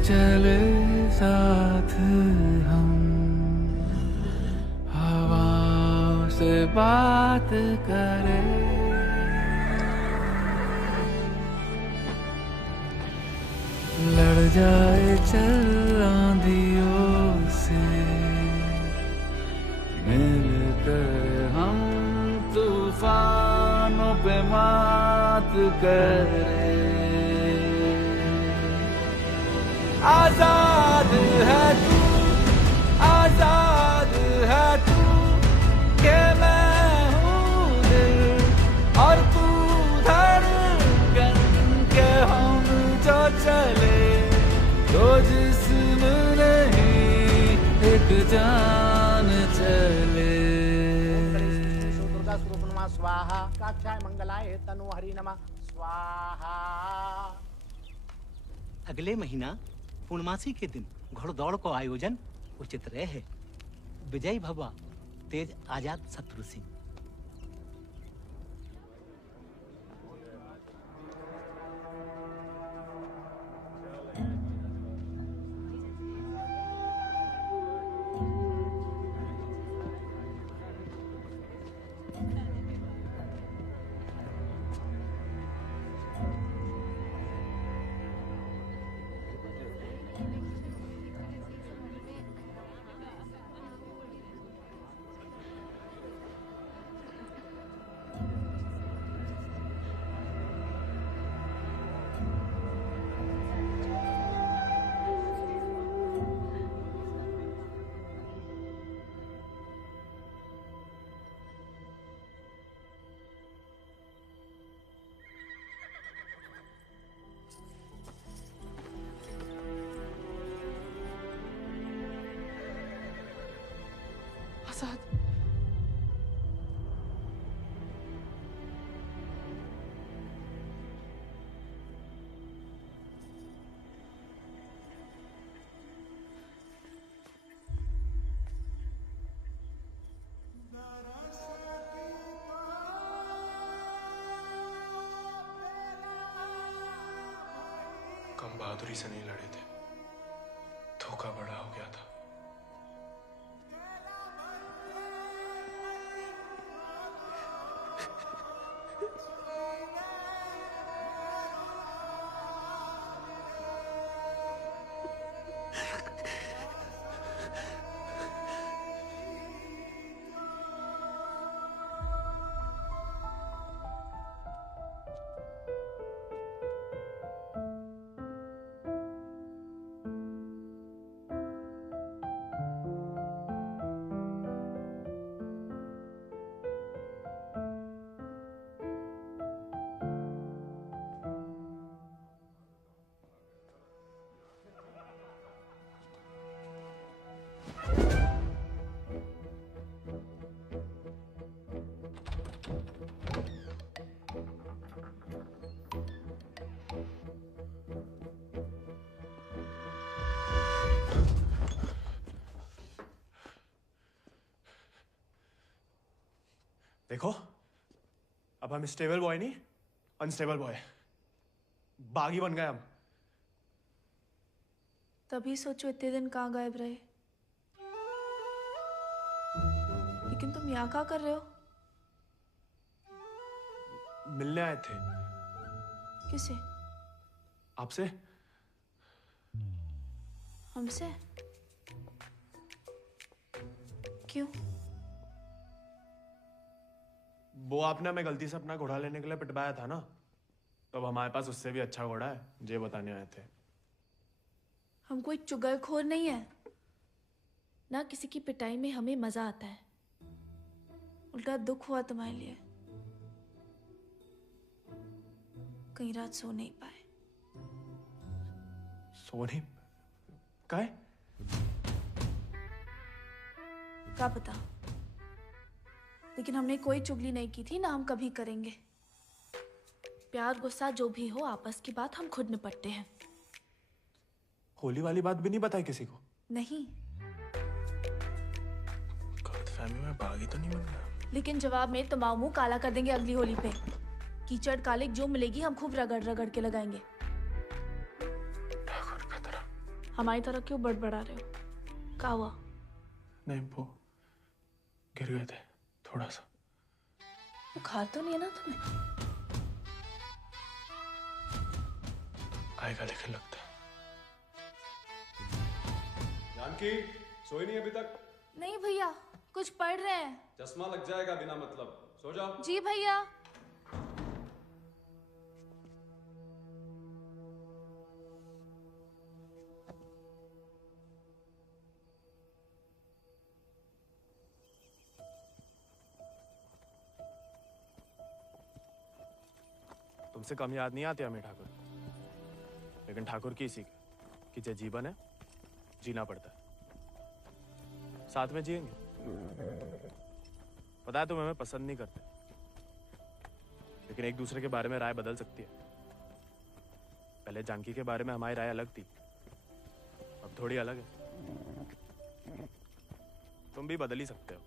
चले साथ हम, हवा से बात करें, लड़ जाए चल आंधियों से, मिलकर हम तूफानों पे मात करें। आजाद है तू, आजाद है तू, के मैं हूँ दिल और तू धड़कन, के हम जो चले दो जिस्म नहीं एक जान चले। दुर्गा स्वरूप नमः स्वाहा, काक्षाय मंगलाय तनु हरि नमः स्वाहा। अगले महीना पूर्णमासी के दिन घोड़दौड़ को आयोजन उचित रहे है। विजयी भवा तेज आजाद शत्रु सिंह। आजाद, कम बहादुरी से नहीं लड़े थे, धोखा बड़ा हो गया था। देखो, अब हम स्टेबल बॉय नहीं, अनस्टेबल बॉय, बागी बन गए हम। तभी सोचो इतने दिन कहाँ गायब रहे। लेकिन तुम यहाँ क्या कर रहे हो? मिलने आए थे। किसे? आपसे। हमसे? क्यों? वो आपने हमें गलती से अपना घोड़ा लेने के लिए पिटवाया था ना, तो अब हमारे पास उससे भी अच्छा घोड़ा है, ये बताने आए थे। हम कोई चुगलखोर नहीं है ना, किसी की पिटाई में हमें मजा आता है। उल्टा दुख हुआ तुम्हारे लिए, कई रात सो नहीं पाए। सो नहीं? काहे? क्या पता, लेकिन हमने कोई चुगली नहीं की थी ना, हम कभी करेंगे। प्यार गुस्सा जो भी हो, आपस की बात हम खुद निपटते हैं। होली वाली बात भी नहीं बताई किसी को? नहीं। गलतफहमी में बागी तो नहीं बन गया? लेकिन जवाब में तुम्हारा मुंह काला कर देंगे अगली होली पे। कीचड़ कालिक जो मिलेगी हम खूब रगड़ रगड़ के लगाएंगे। ठाकुर का तरह। हमारी तरह क्यों बड़बड़ा रहे हो? क्या हुआ? नहीं, वो गिर गए थे थोड़ा सा। बुखार तो नहीं है ना तुम्हें? आएगा लेकिन लगता है। जानकी सोई नहीं अभी तक? नहीं भैया, कुछ पढ़ रहे हैं। चश्मा लग जाएगा बिना मतलब, सो जाओ। जी भैया। तुमसे कम याद नहीं आती हमें ठाकुर, लेकिन ठाकुर की इसी कि जो जीवन है जीना पड़ता है, साथ में जिएंगे। पता है तुम हमें पसंद नहीं करते, लेकिन एक दूसरे के बारे में राय बदल सकती है। पहले जानकी के बारे में हमारी राय अलग थी, अब थोड़ी अलग है। तुम भी बदल ही सकते हो।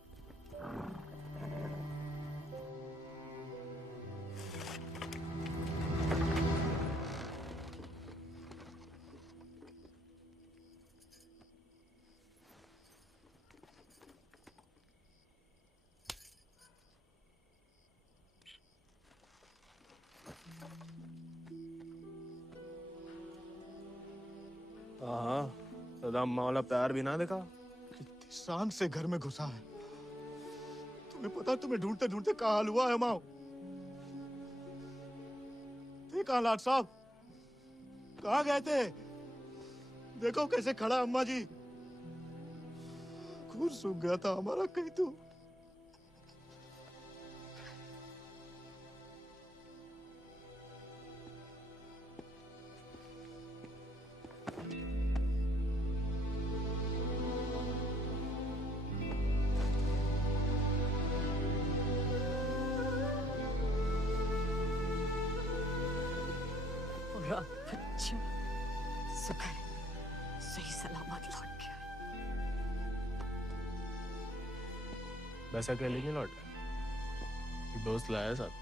हाँ, सदा अम्मा वाला प्यार भी ना देखा। कितनी शान से घर में घुसा है। तुम्हें पता, तुम्हें ढूंढते ढूंढते कहाँ हाल हुआ है माँ। देखा लाट साहब, कहाँ गए थे? देखो कैसे खड़ा अम्मा जी। खून सूख गया था हमारा कहीं तो। बच्चा शुक्र है, सही सलामत लौट गया। वैसा अकेले नहीं लौटा, दोस्त लाया साथ।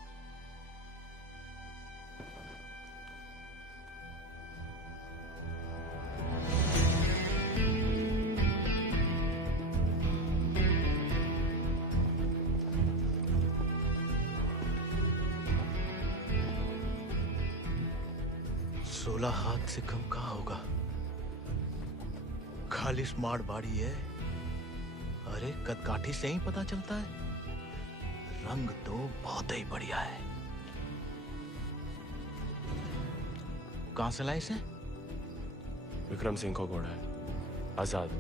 हाथ से कम कहाँ होगा? खाली स्मार्ट बाड़ी है। अरे कदकाठी से ही पता चलता है। रंग तो बहुत ही बढ़िया है। कहां से लाए इसे? विक्रम सिंह को घोड़ा है, आजाद।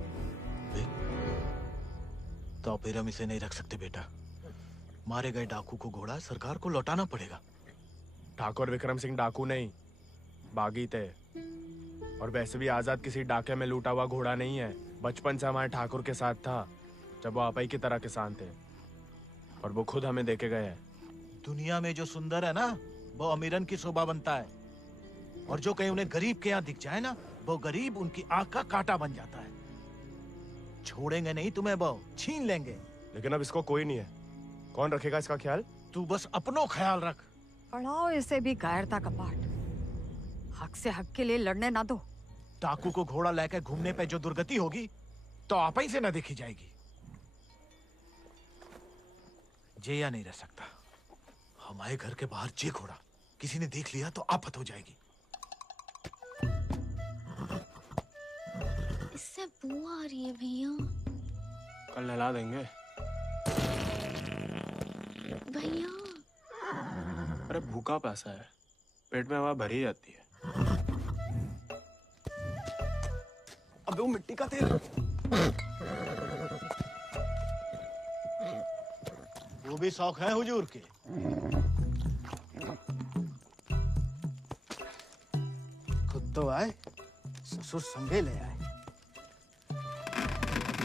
तो फिर हम इसे नहीं रख सकते बेटा। मारे गए डाकू को घोड़ा सरकार को लौटाना पड़ेगा। ठाकुर विक्रम सिंह डाकू नहीं, बागी थे। और वैसे भी आजाद किसी डाके में लूटा हुआ घोड़ा नहीं है। बचपन से हमारे ठाकुर के साथ था, जब वो आपई की तरह किसान थे, और वो खुद हमें देके गए हैं। दुनिया में जो सुंदर है ना, वो अमीरन की शोभा बनता है। और जो कहीं उन्हें गरीब के यहाँ दिख जाए ना, वो गरीब उनकी आंख का कांटा बन जाता है। छोड़ेंगे नहीं तुम्हें, वो छीन लेंगे। लेकिन अब इसको कोई नहीं है, कौन रखेगा इसका ख्याल? तू बस अपनो ख्याल रख। पढ़ाओ इसे भी कायरता का पाठ। हक से हक के लिए लड़ने ना दो। डाकू को घोड़ा लेकर घूमने पे जो दुर्गति होगी, तो आप ही से न देखी जाएगी। जेया नहीं रह सकता। हमारे घर के बाहर जे घोड़ा किसी ने देख लिया तो आफत हो जाएगी। इससे बू आ रही है भैया। कल नहला देंगे भैया। अरे भूखा पैसा है, पेट में हवा भरी जाती है। अबे वो मिट्टी का तेल। वो भी शौक है हुजूर के। खुद तो आए, ससुर संगे ले आए।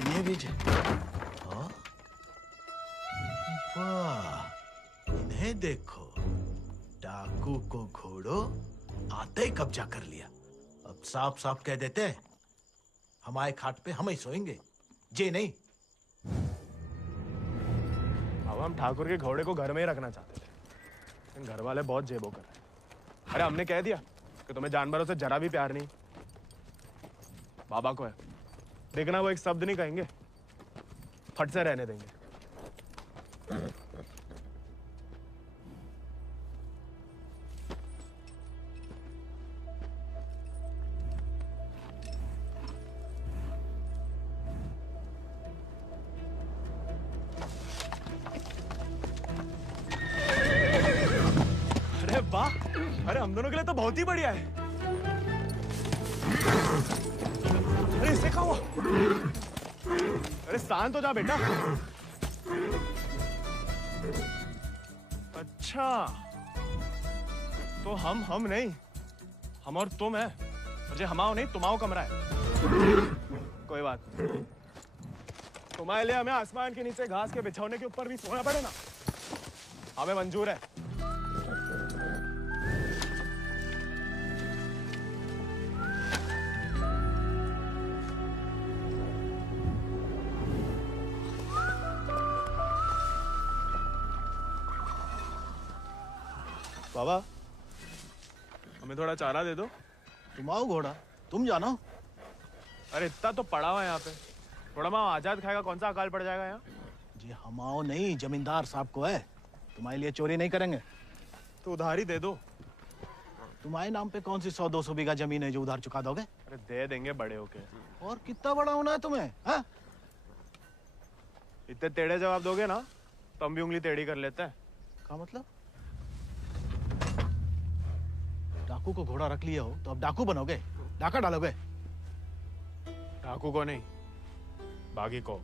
ये भी वाह, इन्हें देखो। डाकू को घोड़ो आते ही कब्जा कर लिया। अब साफ साफ कह देते हैं, हमारे खाट पे हम ही सोएंगे, जे नहीं। अब हम ठाकुर के घोड़े को घर में ही रखना चाहते थे, लेकिन घर वाले बहुत जेबो कर रहे हैं। अरे हमने कह दिया कि तुम्हें जानवरों से जरा भी प्यार नहीं। बाबा को है। देखना वो एक शब्द नहीं कहेंगे, फट से रहने देंगे। अरे वाह, अरे हम दोनों के लिए तो बहुत ही बढ़िया है। अरे इससे क्या हुआ? अरे शांत हो जा बेटा। अच्छा तो हम नहीं, हम और तुम है। मुझे हमाओ नहीं तुम्हाओ कमरा है। कोई बात, तुम्हारे लिए हमें आसमान के नीचे घास के बिछौने के ऊपर भी सोना पड़े ना, हमें मंजूर है। बाबा हमें थोड़ा चारा दे दो। तुम आओ घोड़ा, तुम जानो। अरे इतना तो पड़ा हुआ है यहाँ पे, थोड़ा माँ आजाद खाएगा, कौन सा अकाल पड़ जाएगा यहाँ। जी हम आओ नहीं, जमींदार साहब को है, तुम्हारे लिए चोरी नहीं करेंगे। तो उधार ही दे दो। तुम्हारे नाम पे कौन सी 100-200 बीघा जमीन है जो उधार चुका दोगे? अरे दे देंगे बड़े होके। और कितना बड़ा होना है तुम्हें? हाँ? इतने टेढ़े जवाब दोगे ना तो हम भी उंगली टेढ़ी कर लेते हैं। क्या मतलब? डाकू को घोड़ा रख लिया हो तो अब डाकू बनोगे, डाका डालोगे? डाकू को नहीं, बागी को।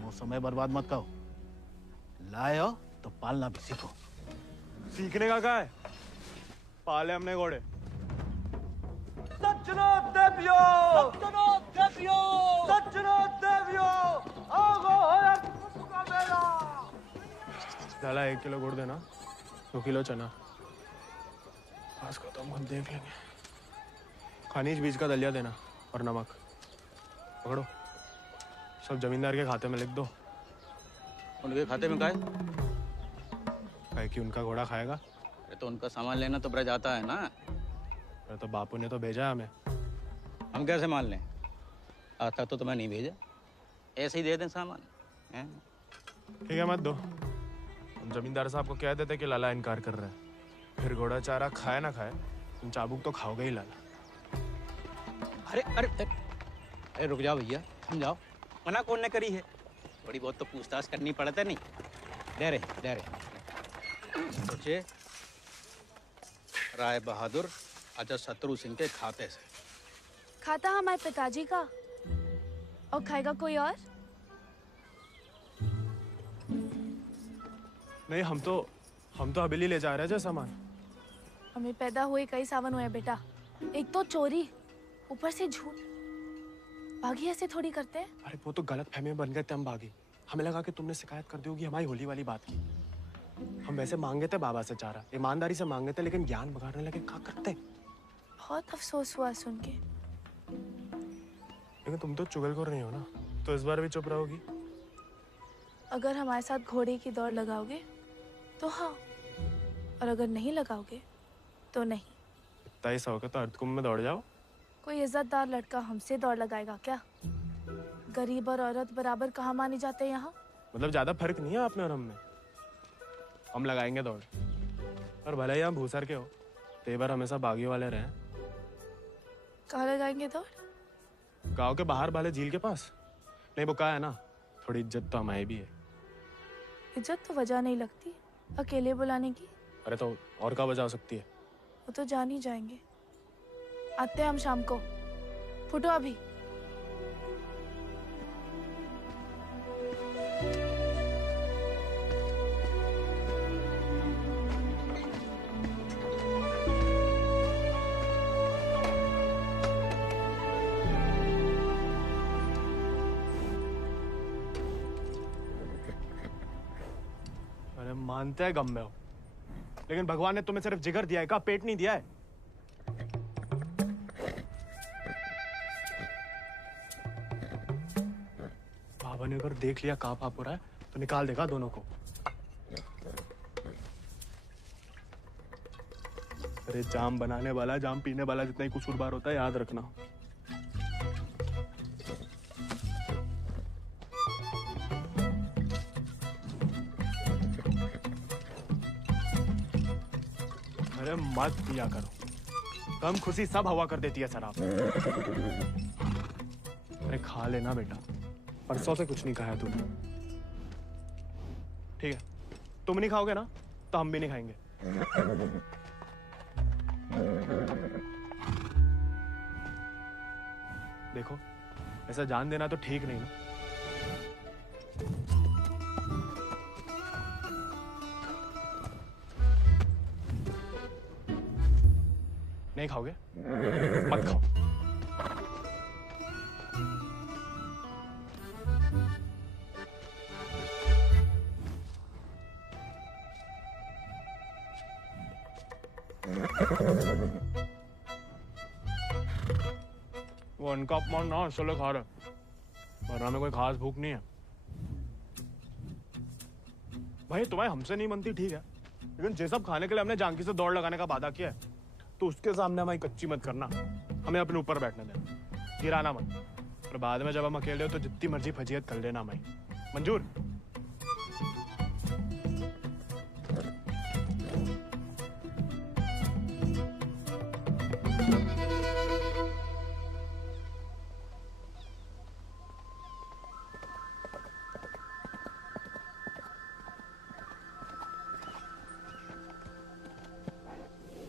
वो समय बर्बाद मत करो, लाए हो तो पालना भी सीखो। सीखने का क्या है, पाले हमने घोड़े। सज्जनों देवियों, सज्जनों देवियों, सज्जनों देवियों, आगो है का मेला। डाला 1 किलो गुड़ देना, 2 किलो चना। आज को तो हम देख लेंगे। खनिज बीज का दलिया देना और नमक। पकड़ो, सब जमींदार के खाते में लिख दो। उनके खाते में का है? कि उनका घोड़ा खाएगा। अरे तो उनका सामान लेना तो ब्रज आता है ना। अरे तो बापू ने तो भेजा है हमें। हम कैसे मान लें? आता तो तुम्हें नहीं भेजा, ऐसे ही दे दें सामान। ठीक है मत दो, हम जमींदार साहब को कह देते कि लाला इनकार कर रहा है। फिर घोड़ा चारा खाए ना खाए, तुम चाबुक तो खाओगे ही लाला। अरे अरे अरे रुक जाओ भैया, समझाओ। मना कौन ने करी है? थोड़ी बहुत तो पूछताछ करनी पड़ता नहीं। डरे सोचे राय बहादुर अजय शत्रु सिंह के खाते से। खाता हमारे पिताजी का, और खाएगा कोई और? नहीं, हम तो हवेली ले जा रहे हैं सामान। हमें पैदा हुए कई सावन हुए बेटा, एक तो चोरी, ऊपर से झूठ। बागी ऐसे थोड़ी करते हैं। अरे वो तो गलत फहमी में बन गए थे हम बागी। हमें लगा कि तुमने शिकायत कर दी होगी हमारी होली वाली बात की। हम वैसे मांगे थे बाबा से चारा, ईमानदारी से मांगे थे, लेकिन ज्ञान बगाड़ने लगे। क्या करते? बहुत अफसोस हुआ सुन के। लेकिन तुम तो चुगलखोर नहीं हो ना, तो इस बार भी चुप रहोगी? अगर हमारे साथ घोड़े की दौड़ लगाओगे तो हाँ, और अगर नहीं लगाओगे तो नहीं। इतना ही शौक है तो अर्धकुंभ में दौड़ जाओ। कोई इज्जतदार लड़का हमसे दौड़ लगाएगा क्या? गरीब और औरत बराबर कहाँ माने जाते हैं यहाँ? मतलब ज्यादा फर्क नहीं है आप में और हम में। हम लगाएंगे दौड़, और भले ही हम भूसर के हो, तेवर हमेशा बागियों वाले रहे। कहाँ लगाएंगे दौड़? गांव के बाहर वाले झील के पास। नहीं वो कहा है ना, थोड़ी इज्जत तो हमारी भी है। इज्जत तो वजह नहीं लगती अकेले बुलाने की। अरे तो और क्या वजह हो सकती है? वो तो जान ही जाएंगे। आते हैं हम शाम को, फुटो अभी। अरे मानते हैं गम में हो, लेकिन भगवान ने तुम्हें सिर्फ जिगर दिया है, का पेट नहीं दिया है। बाबा ने अगर देख लिया कहाँ पाप हो रहा है तो निकाल देगा दोनों को। अरे जाम बनाने वाला जाम पीने वाला जितना ही कसूरवार होता है, याद रखना। अरे मत पिया करो, कम खुशी सब हवा कर देती है शराब। अरे खा लेना बेटा, परसों से कुछ नहीं खाया तूने। ठीक है, तुम नहीं खाओगे ना तो हम भी नहीं खाएंगे। देखो, ऐसा जान देना तो ठीक नहीं ना। नहीं खाओगे? मत खाओ। वो उनका अपमान ना इसलिए खा रहे, वरना में कोई खास भूख नहीं है। भाई तुम्हें हमसे नहीं बनती ठीक है, लेकिन जे सब खाने के लिए हमने जानकी से दौड़ लगाने का वादा किया है, तो उसके सामने हमारी कच्ची मत करना, हमें अपने ऊपर बैठने देना, गिराना मत। और बाद में जब हम अकेले हो तो जितनी मर्जी फजीयत कर लेना हमारी। मंजूर?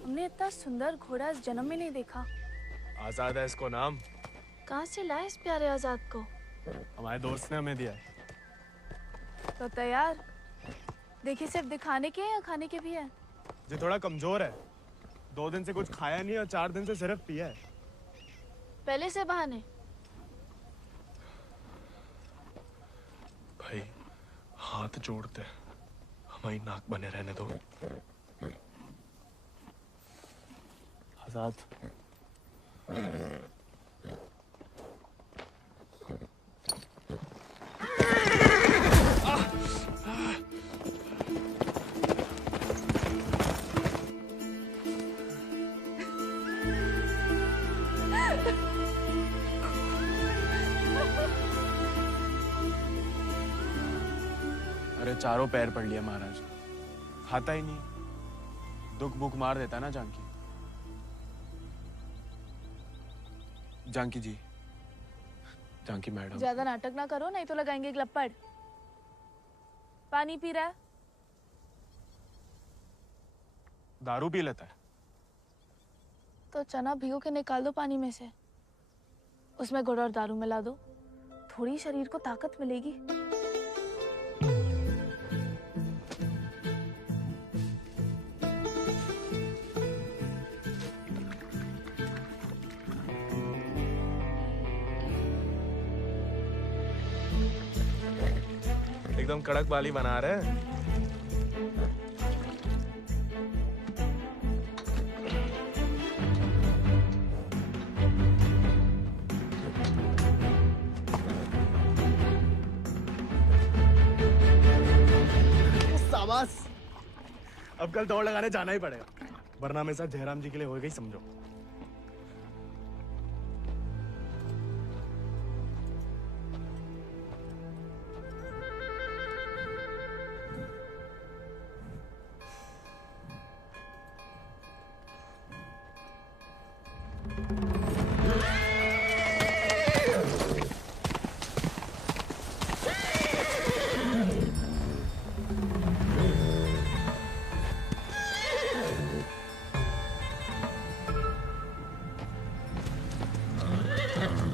हमने इतना सुंदर घोड़ा इस जन्म में नहीं देखा। आजाद है इसको नाम। कहाँ से लाए इस प्यारे आजाद को? हमारे दोस्त ने हमें दिया है। तो तैयार? देखिए सिर्फ दिखाने के हैं या खाने के भी हैं? जो थोड़ा कमजोर है, 2 दिन से कुछ खाया नहीं और 4 दिन से सिर्फ पिया है। पहले से बहाने। भाई हाथ जोड़ते, हमारी नाक बने रहने दो। आजाद, अरे चारों पैर पड़ लिया महाराज, खाता ही नहीं, दुख भूख मार देता ना जानकी। जानकी जी, जानकी मैडम। ज्यादा नाटक ना करो नहीं तो लगाएंगे ग्लप्पड़। पानी पी रहा है? दारू पी लेता है। तो चना भिगो के निकाल दो पानी में से, उसमें गुड़ और दारू मिला दो, थोड़ी शरीर को ताकत मिलेगी। एकदम कड़क वाली बना रहे हैं। शाबाश, अब कल दौड़ लगाने जाना ही पड़ेगा, वरना मेरे साथ जयराम जी के लिए हो गई समझो।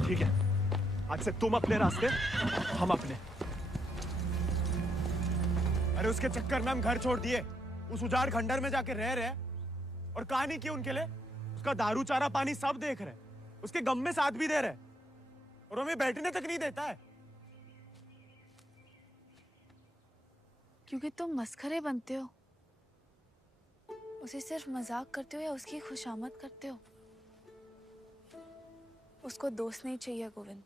ठीक है, आज से तुम अपने रास्ते, हम अपने। अरे उसके चक्कर में हम घर छोड़ दिए, उस उजाड़ खंडर में जाके रह रहे, और कहानी की उनके लिए उसका दारू चारा पानी सब देख रहे, उसके गम में साथ भी दे रहे, और हमें बैठने तक नहीं देता है। क्योंकि तुम मस्खरे बनते हो, उसे सिर्फ मजाक करते हो या उसकी खुशामद करते हो। उसको दोस्त नहीं चाहिए गोविंद,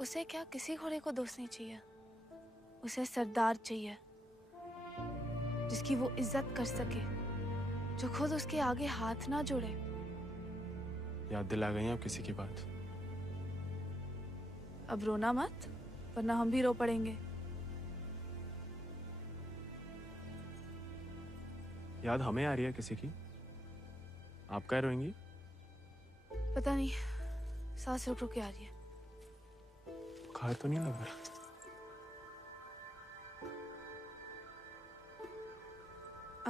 उसे क्या किसी घोड़े को दोस्त नहीं चाहिए, उसे सरदार चाहिए जिसकी वो इज्जत कर सके, जो खुद उसके आगे हाथ ना जोड़े। याद दिला गई अब किसी की बात। अब रोना मत, वरना हम भी रो पड़ेंगे। याद हमें आ रही है किसी की? आप क्या रोएंगी? पता नहीं, सांस रुक रुक के आ रही है। बुखार तो नहीं लग रहा?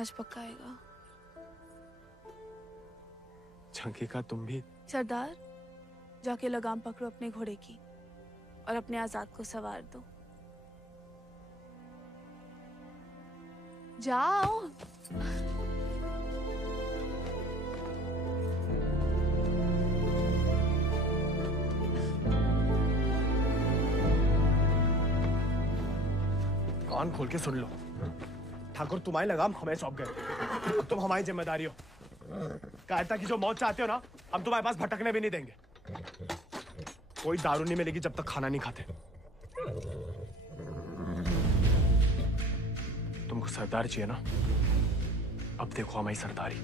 आज पक्का आएगा। झंकी का तुम भी? सरदार, जाके लगाम पकड़ो अपने घोड़े की और अपने आजाद को सवार दो। जाओ। कान खोल के सुन लो, ठाकुर तुम्हारी लगाम हमें सौंप गए। अब तुम हमारी जिम्मेदारी हो। कायरता की जो मौत चाहते हो ना, हम तुम्हारे पास भटकने भी नहीं देंगे। कोई दारू नहीं मिलेगी जब तक खाना नहीं खाते। तुमको सरदार चाहिए ना? अब देखो हमारी सरदारी।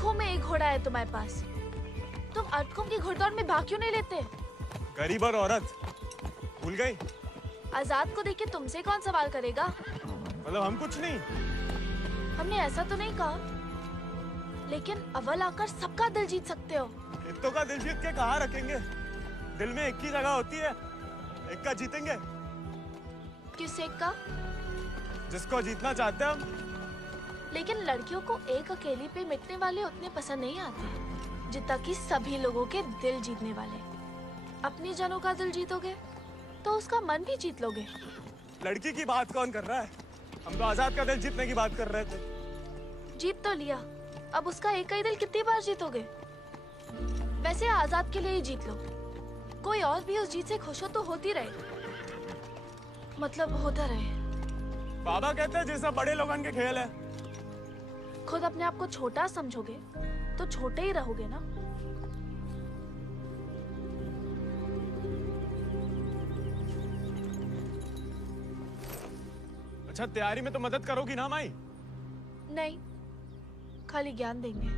लाखों में एक घोड़ा है तुम्हारे पास, तुम अटकों की घुड़दौड़ में भाग क्यों नहीं लेते? गरीब और औरत भूल गई? आजाद को देख के तुमसे कौन सवाल करेगा? मतलब हम कुछ नहीं। हमने ऐसा तो नहीं कहा, लेकिन अव्वल आकर सबका दिल जीत सकते हो। इत्तो का दिल जीत के कहाँ रखेंगे? दिल में एक ही जगह होती है, एक का जीतेंगे। किस एक का? जिसको जीतना चाहते हैं हम। लेकिन लड़कियों को एक अकेली पे मिटने वाले उतने पसंद नहीं आते जितना कि सभी लोगों के दिल जीतने वाले। अपनी जनों का दिल जीतोगे तो उसका मन भी जीत लोगे। लड़की की बात कौन कर रहा है? हम तो आजाद का दिल जीतने की बात कर रहे थे। जीत तो लिया, अब उसका एक ही दिल कितनी बार जीतोगे? वैसे आजाद के लिए ही जीत लो, कोई और भी उस जीत से खुश हो तो होती रहे, मतलब होता रहे। बाबा कहते हैं जैसा बड़े लोगन के खेल है। खुद अपने आप को छोटा समझोगे तो छोटे ही रहोगे ना। अच्छा, तैयारी में तो मदद करोगी ना माई? नहीं, खाली ज्ञान देंगे।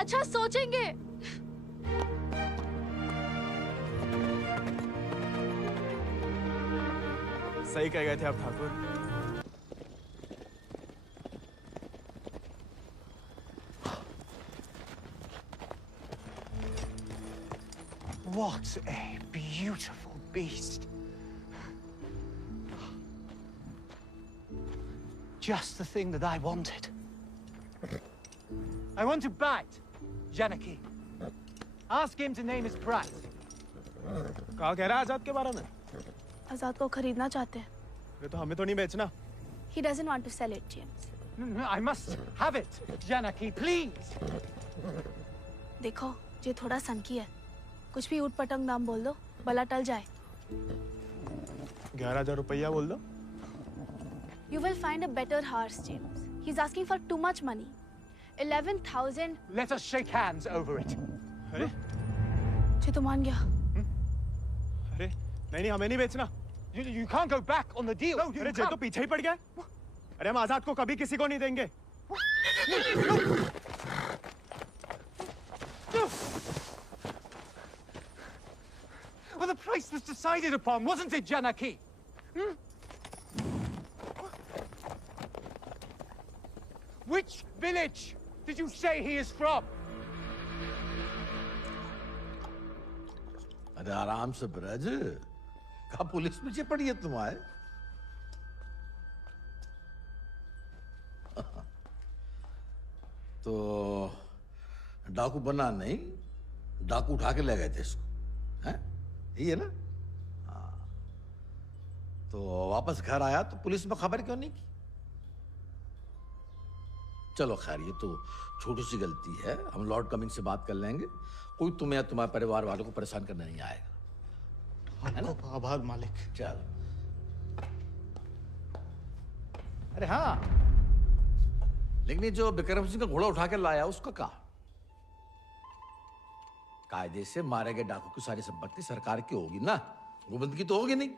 अच्छा, सोचेंगे। सही कह गए थे आप Thakur. What a beautiful beast. Just the thing that I wanted. I want to bite Janaki. Ask him to name his price. कहा कह रहा है आजाद के बारे में? आजाद को खरीदना चाहते हैं। ये तो हमें तो नहीं बेचना। He doesn't want to sell it, James. No, I must have it, Janaki, please. देखो, ये थोड़ा सनकी है, कुछ भी ऊट-पटंग दाम बोल दो, भला टल जाए। 11,000 रुपया बोल दो। You will find a better horse, James. He's asking for too much money. 11,000. Let us shake hands over it. अरे? ये तो मान गया। अरे, नहीं, हमें नहीं बेचना। You can't go back on the deal. No, अरे, ये तो पीछे ही पड़ गया। अरे, हम आजाद को कभी किसी को नहीं देंगे। Well, the price was decided upon, wasn't it, Janaki? Which village did you say he is from? अरे आराम से ब्रज, कहा पुलिस पीछे पड़ी है तुम्हारे? तो डाकू बना नहीं, डाकू उठा के ले गए थे इसको, हैं? यही है ना? हाँ। तो वापस घर आया तो पुलिस में खबर क्यों नहीं की? चलो खैर, ये तो छोटी सी गलती है, हम लॉर्ड कमिंग से बात कर लेंगे। कोई तुम्हें या तुम्हारे परिवार वालों को परेशान करने नहीं आएगा। आपको आभार मालिक। चल। अरे हाँ, लेकिन ये जो विक्रम सिंह का घोड़ा उठा के लाया उसका कहा? कायदे से मारे गए डाकू की सारी संपत्ति सरकार की होगी ना, गोविंद की तो होगी नहीं।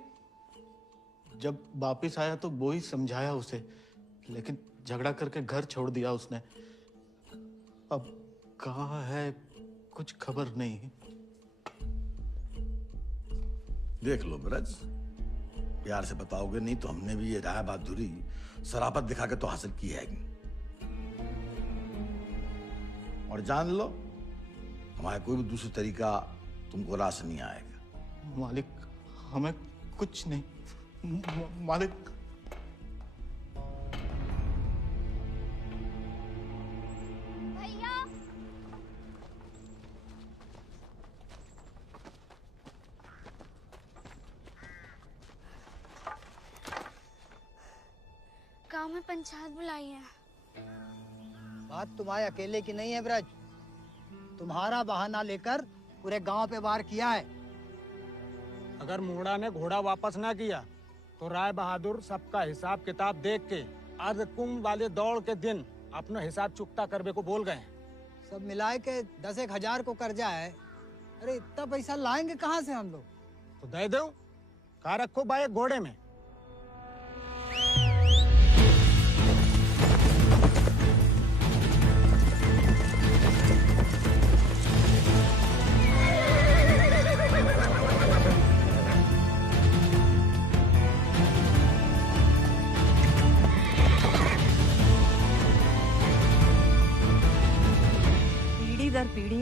जब वापिस आया तो वो ही समझाया उसे, लेकिन झगड़ा करके घर छोड़ दिया उसने। अब कहाँ है कुछ खबर नहीं। देख लो ब्रज, प्यार से बताओगे नहीं तो हमने भी ये राय बहादुरी शराफत दिखा के तो हासिल की है। और जान लो, हमारा कोई भी दूसरी तरीका तुमको रास नहीं आएगा। मालिक, हमें कुछ नहीं। मालिक, गांव में पंचायत बुलाई है। बात तुम्हारे अकेले की नहीं है ब्रज, तुम्हारा बहाना लेकर पूरे गांव पे वार किया है। अगर मुंगड़ा ने घोड़ा वापस ना किया तो राय बहादुर सबका हिसाब किताब देख के अर्ध कुंभ वाले दौड़ के दिन अपना हिसाब चुकता करने को बोल गए। सब मिलाए के 10,000 को कर्जा है। अरे इतना पैसा लाएंगे कहाँ से हम लोग? तो दे दो, कहा रखो भाई घोड़े में।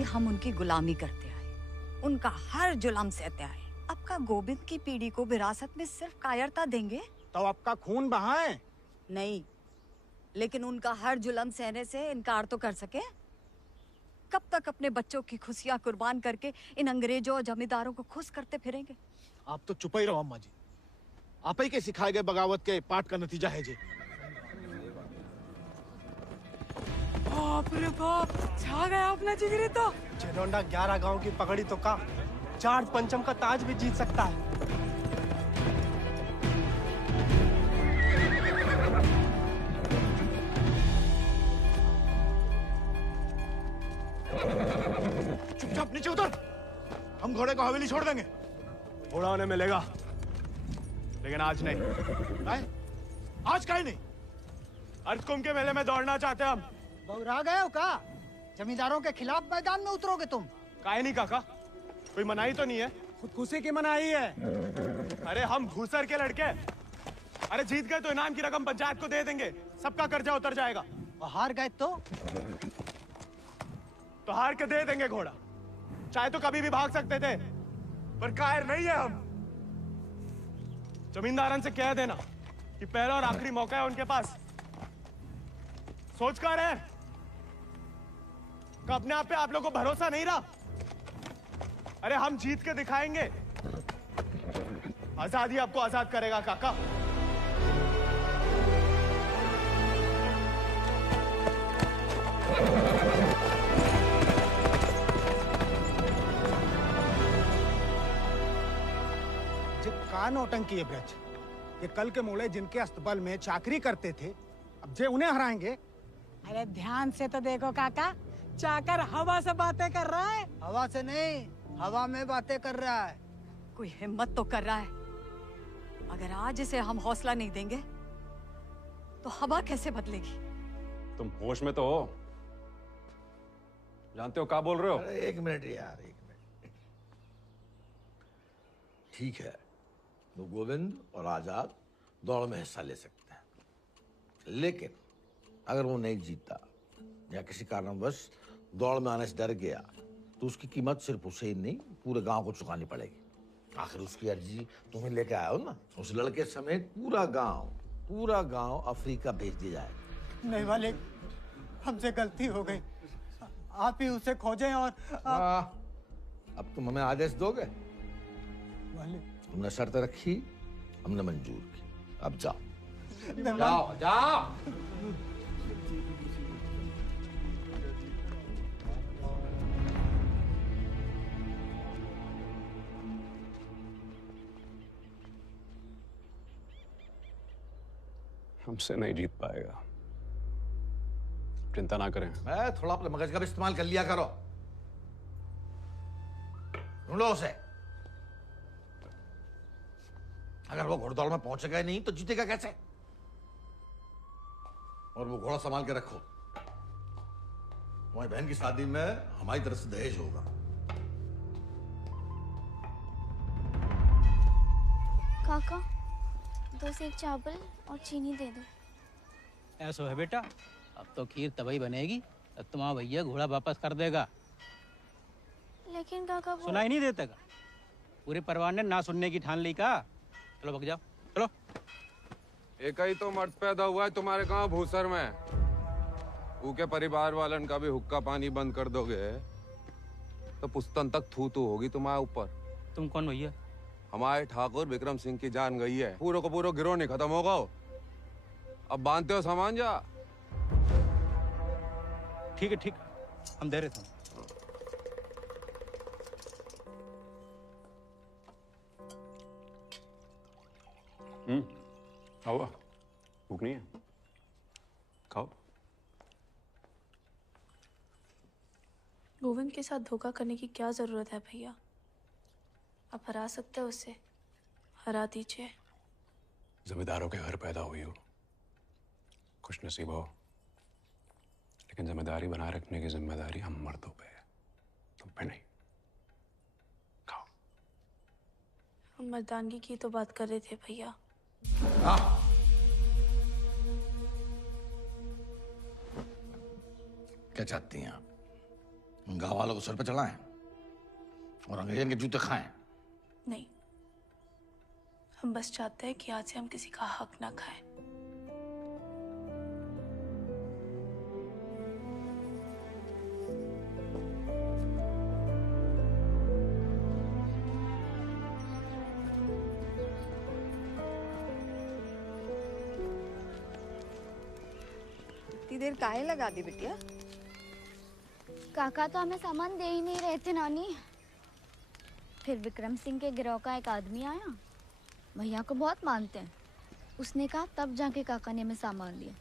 हम उनकी गुलामी करते आए, उनका हर जुल्म सहते आए। आपका गोविंद की पीढ़ी को विरासत में सिर्फ कायरता देंगे तो आपका खून बहाए? नहीं, लेकिन उनका हर जुल्म सहने से इनकार तो कर सके। कब तक अपने बच्चों की खुशियां कुर्बान करके इन अंग्रेजों और जमींदारों को खुश करते फिरेंगे? आप तो चुप ही रहो अम्मा जी। आप ही के सिखाए गए बगावत के पाठ का नतीजा है जी। बाप रे बाप, छा गया अपना जिगरी तो। चिरोंडा 11 गांव की पकड़ी तो का 4 पंचम का ताज भी जीत सकता है। चुपचाप नीचे उतर। हम घोड़े को हवेली छोड़ देंगे। घोड़ा उन्हें मिलेगा, लेकिन आज नहीं। आज काहे नहीं? अर्धकुंभ के मेले में दौड़ना चाहते हैं हम। बौरा गए हो का? जमींदारों के खिलाफ मैदान में उतरोगे तुम? काहे नहीं काका, कोई मनाही तो नहीं है? खुदकुशी की मनाही है। अरे हम भूसर के लड़के, अरे जीत गए तो इनाम की रकम पंचायत को दे देंगे, सबका कर्जा उतर जाएगा। और हार गए तो हार के दे देंगे घोड़ा। चाहे तो कभी भी भाग सकते थे, पर कायर नहीं है हम। जमींदारन से कह देना कि पहला और आखिरी मौका है उनके पास। सोच कर है कि अपने आप पे आप लोगों को भरोसा नहीं रहा। अरे हम जीत के दिखाएंगे, आजादी आपको आजाद करेगा काका। का नौटंकी है ब्रज? ये कल के मोड़े जिनके अस्तबल में चाकरी करते थे, अब जे उन्हें हराएंगे। अरे ध्यान से तो देखो काका, चाकर हवा से बातें कर रहा है। हवा से नहीं, हवा में बातें कर रहा है। कोई हिम्मत तो कर रहा है। अगर आज इसे हम हौसला नहीं देंगे तो हवा कैसे बदलेगी? तुम होश में तो हो? जानते हो क्या बोल रहे हो? अरे एक मिनट यार, एक मिनट। ठीक है, तो गोविंद और आजाद दौड़ में हिस्सा ले सकते हैं, लेकिन अगर वो नहीं जीता या किसी कारणवश दौड़ में आने से डर गया तो उसकी कीमत सिर्फ उसे ही नहीं पूरे गांव को चुकानी पड़ेगी। आखिर उसकी अर्जी तुम्हें लेके आया हो ना। उस लड़के समेत पूरा गांव अफ्रीका भेज दिया जाएगा। नहीं वाले, हमसे गलती हो गई। आप ही उसे खोजें और अब तुम हमें आदेश दोगे? वाले तुमने शर्त रखी, हमने मंजूर की। अब जाओ नहीं, जाओ जाओ। हमसे नहीं जीत पाएगा, चिंता ना करें। मैं थोड़ा अपने मगज का भी इस्तेमाल कर लिया करो। ढूंढो उसे। अगर वो घोड़दौड़ में पहुंचेगा ही नहीं तो जीतेगा कैसे? और वो घोड़ा संभाल के रखो, तुम्हारी बहन की शादी में हमारी तरफ से दहेज होगा। काका 2 सेक चावल और चीनी दे दो। ऐसा है बेटा, अब तो खीर तभी बनेगी तब तुम्हारा भैया घोड़ा वापस कर देगा। लेकिन काका वो... सुनाई नहीं देता का? पूरे परिवार ने ना सुनने की ठान ली का। चलो भग जाओ, चलो। एक ही तो मर्द पैदा हुआ है तुम्हारे गांव भूसर में। ऊके परिवार वालन का भी हुक्का पानी बंद कर दोगे तो पुस्तन तक थू थू होगी तुम्हारे ऊपर। तुम कौन भैया? हमारे ठाकुर विक्रम सिंह की जान गई है, पूरा को पूरा गिरोह नहीं खत्म होगा। अब बांधते हो सामान जा। ठीक है, ठीक, हम दे रहे थे। खाओ, भूख नहीं है? खाओ। गोविंद के साथ धोखा करने की क्या जरूरत है भैया? आप हरा सकते हो उसे, हरा दीजिए। जमींदारों के घर पैदा हुई हो, खुश नसीब हो, लेकिन जिम्मेदारी बनाए रखने की जिम्मेदारी हम मर्दों पे है, तुम पे नहीं। खाओ। हम मर्दानगी की तो बात कर रहे थे भैया। क्या चाहती हैं आप? गाँव वालों को सर पे चढ़ाएं और अंग्रेजन के जूते खाएं। नहीं, हम बस चाहते हैं कि आज से हम किसी का हक ना खाएं। इतनी देर काहे लगा दी बिटिया? काका तो हमें सामान दे ही नहीं रहे थे नानी। फिर विक्रम सिंह के गिरोह का एक आदमी आया, भैया को बहुत मानते हैं। उसने कहा तब जाके काका ने हमें सामान दिया।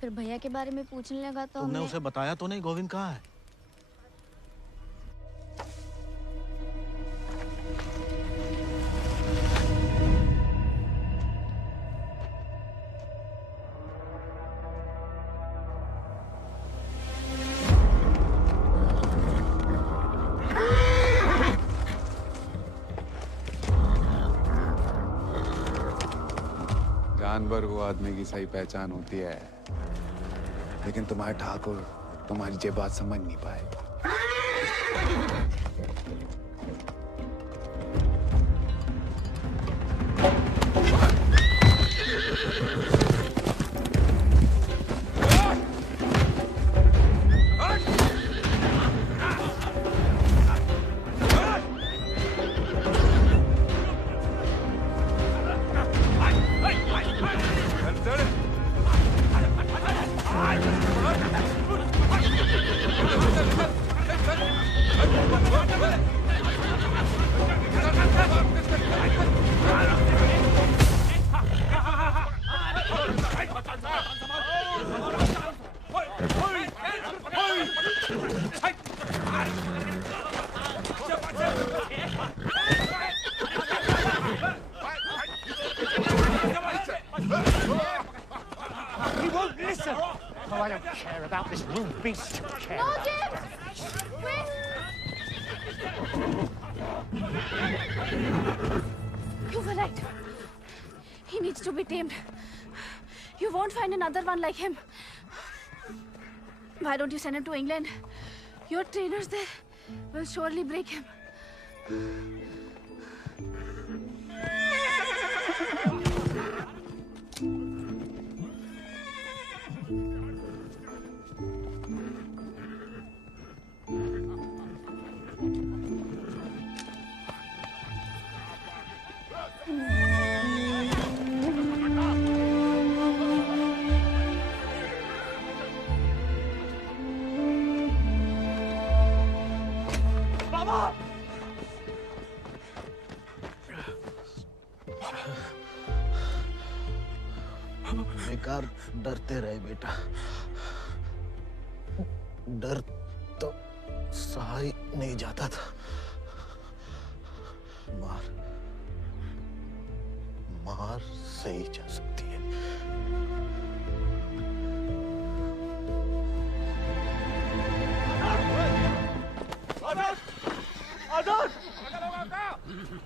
फिर भैया के बारे में पूछने लगा तो तुमने हमने उसे बताया तो नहीं गोविंद कहाँ है? जानवर को आदमी की सही पहचान होती है, लेकिन तुम्हारे ठाकुर तुम्हारी ये बात समझ नहीं पाए। He won't listen. Oh, I don't care about this little beast. Care No, about James! Wait! You were right. He needs to be tamed. You won't find another one like him. Why don't you send him to England? Your trainers there will surely break him. बेकार डरते रहे बेटा, डर तो सहा ही नहीं जाता था। मार मार सही जा सकती है। आजाद! आजाद!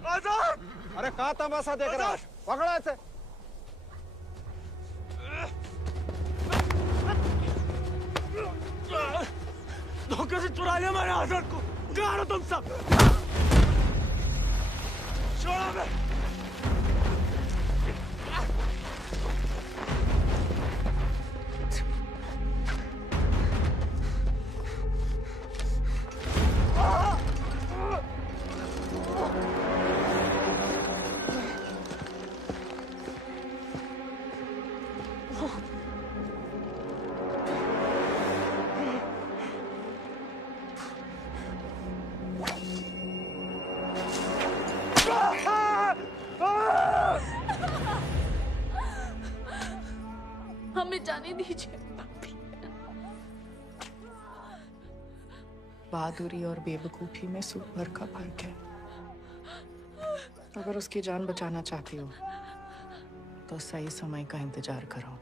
आजाद! अरे कहाँ तमाशा देख रहा है? पकड़ो इसे। धोखे से चुरा लिया मैंने आजाद को। कहाँ हो तुम सब? छोड़ो मैं। हमें जाने दीजिए। बहादुरी और बेवकूफी में सूप भर का फर्क है। अगर उसकी जान बचाना चाहती हो तो सही समय का इंतजार करो।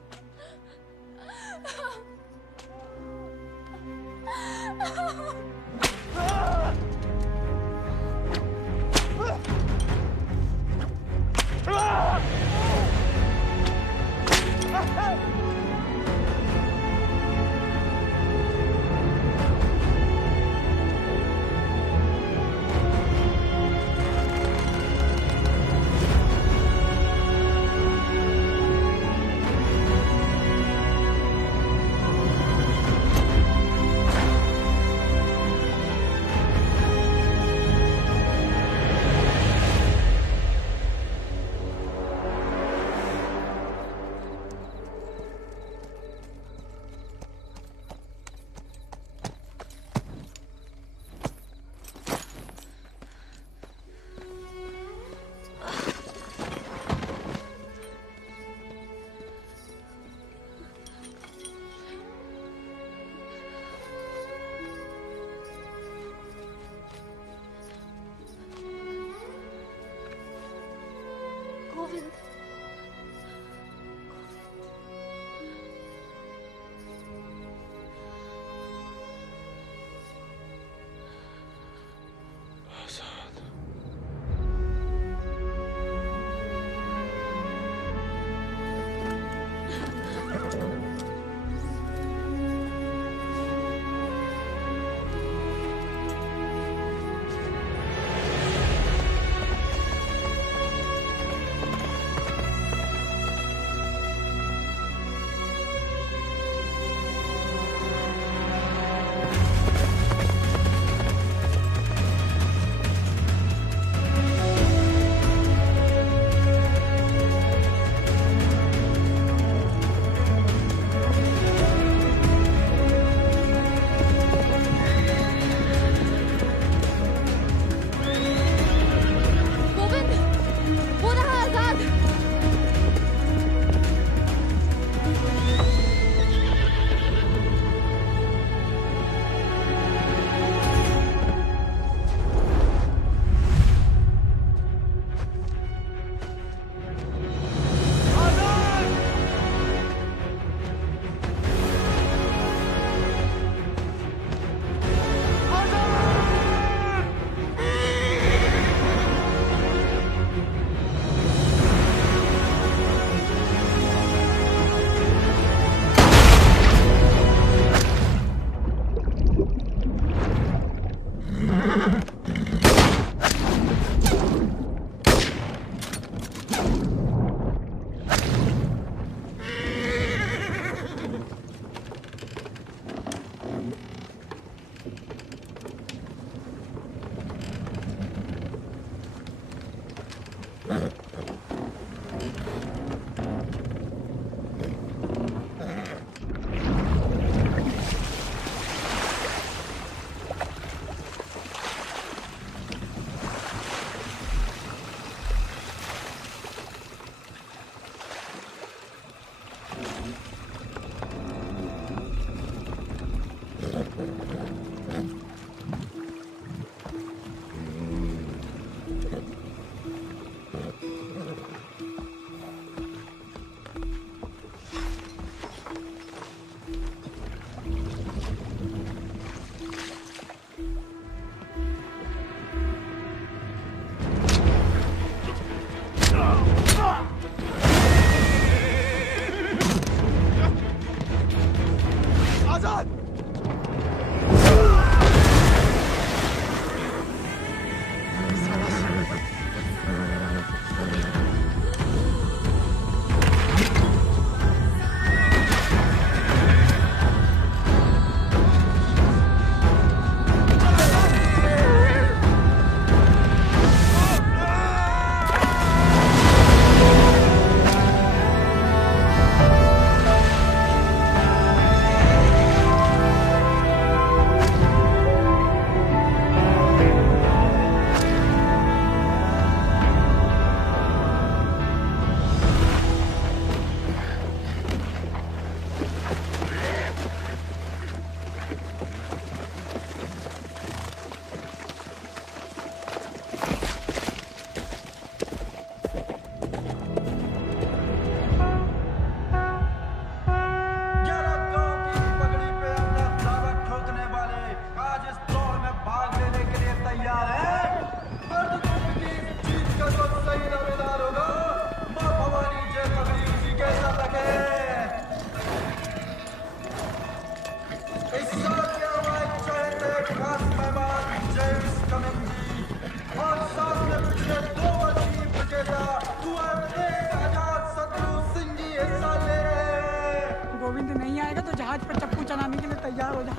जहाज पे चप्पू चलाने के लिए तैयार हो जा।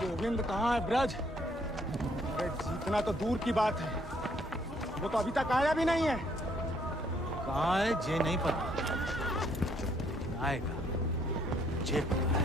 गोविंद कहाँ है ब्रज? अरे जीतना तो दूर की बात है, वो तो अभी तक आया भी नहीं है। कहाँ है ये नहीं पता, आएगा ये पता है।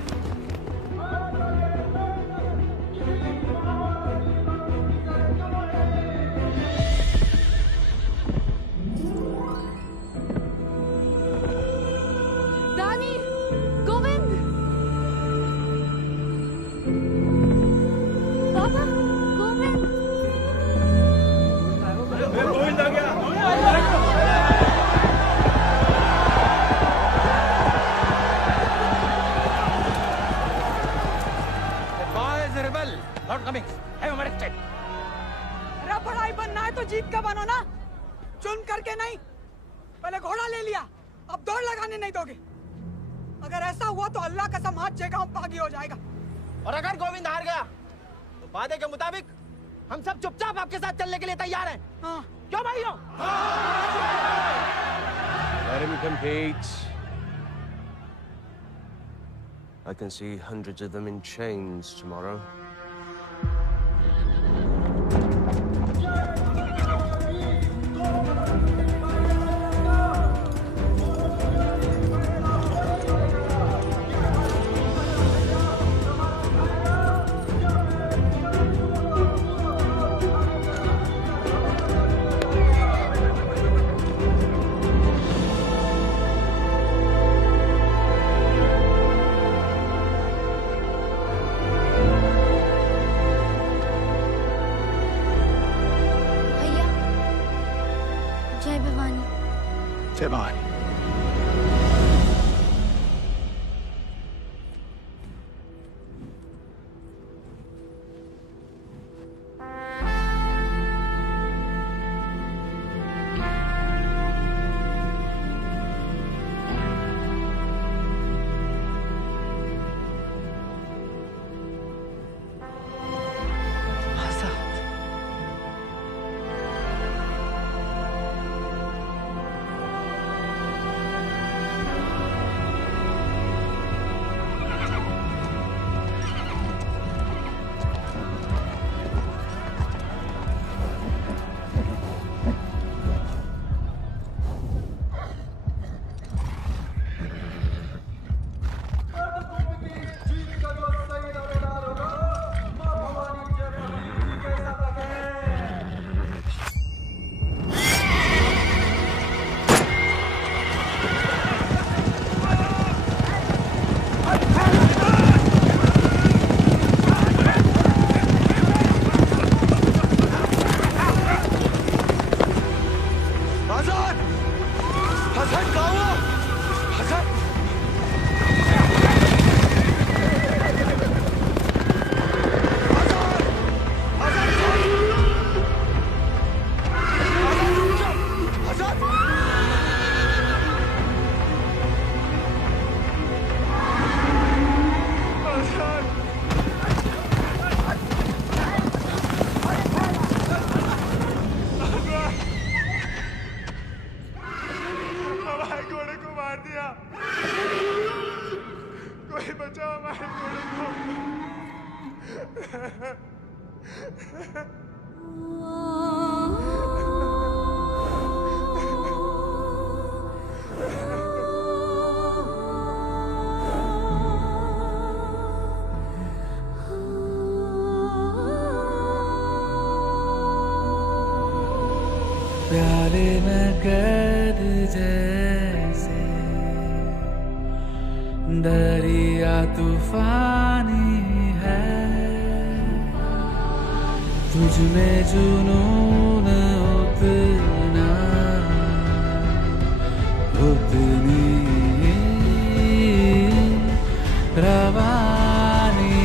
गोविंद आ गया। हार के नहीं, पहले घोड़ा ले लिया, अब दौड़ लगाने नहीं दोगे। अगर ऐसा हुआ तो अल्लाह कसम हाथ गांव बागी हो जाएगा। और अगर गोविंद हार गया तो वादे के मुताबिक हम सब चुपचाप आपके साथ चलने के लिए तैयार हैं। हाँ। क्यों भाइयों? Let him compete. I can see hundreds of them in chains tomorrow. जय भवानी। प्याले में कैद जैसे दरिया तूफानी है, तुझ में जुनून उतना उतनी रवानी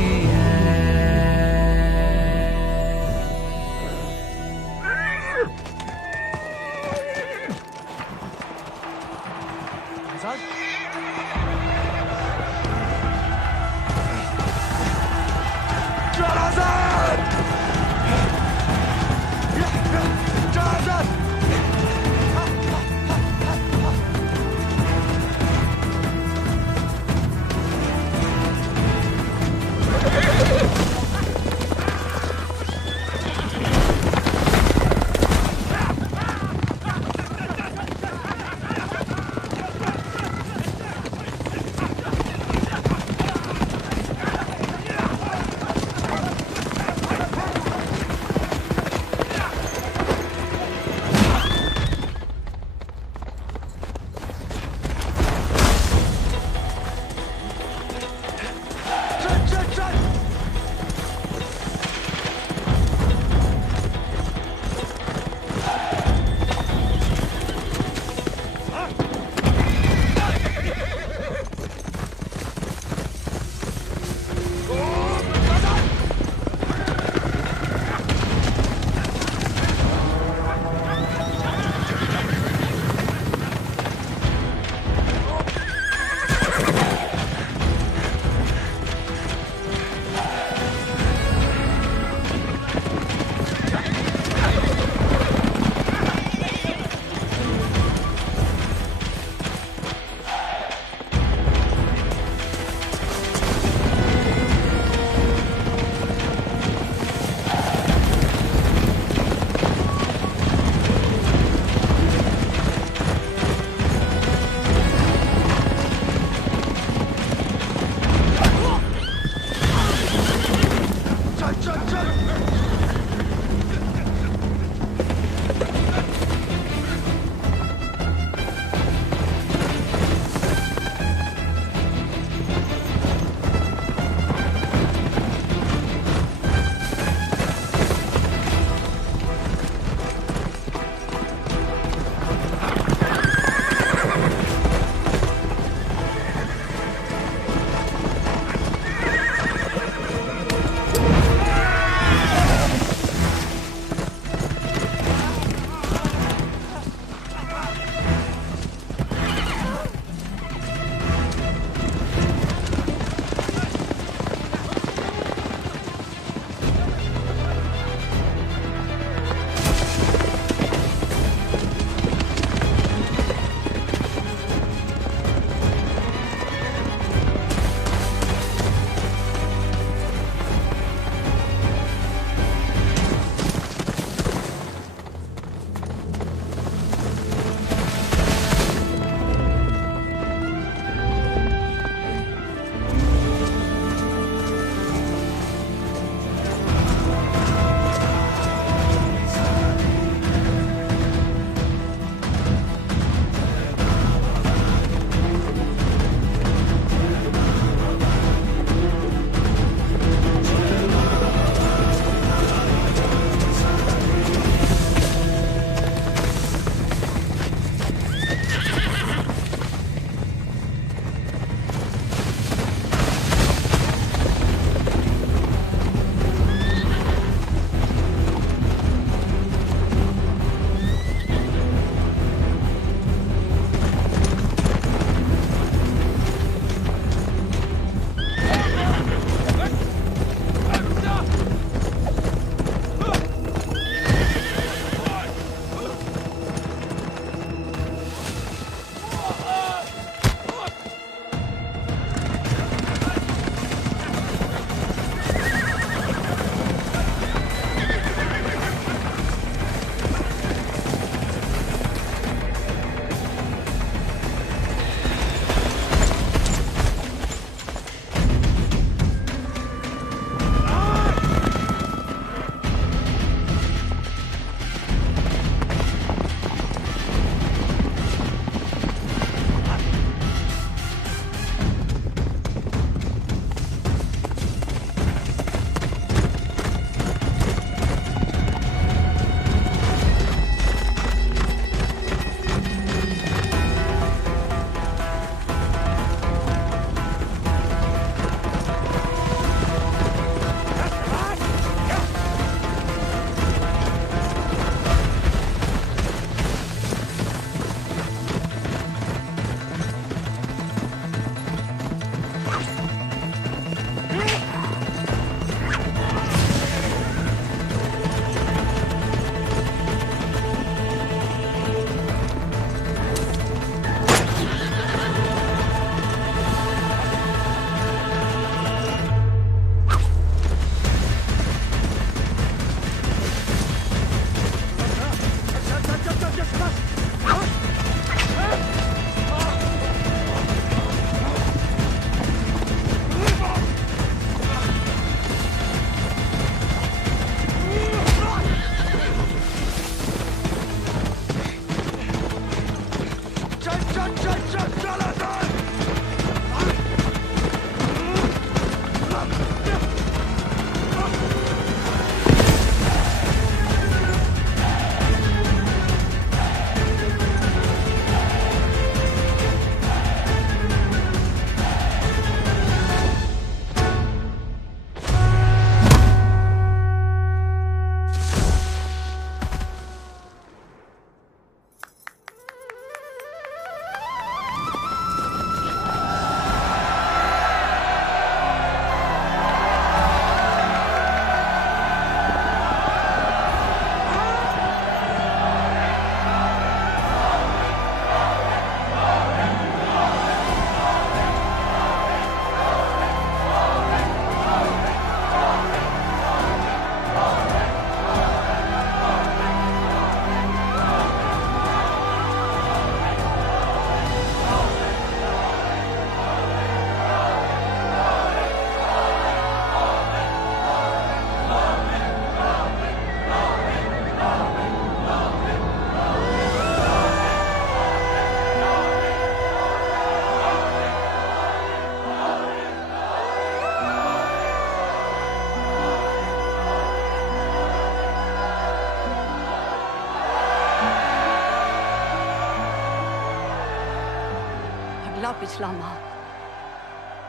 पिछला माह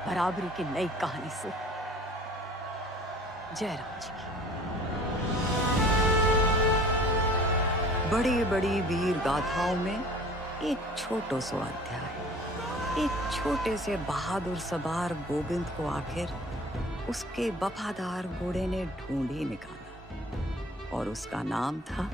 बराबरी की नई कहानी से जयराम जी की। बड़ी बड़ी वीर गाथाओं में एक छोटो सो अध्याय। एक छोटे से बहादुर सवार गोविंद को आखिर उसके वफादार घोड़े ने ढूंढ ही निकाला और उसका नाम था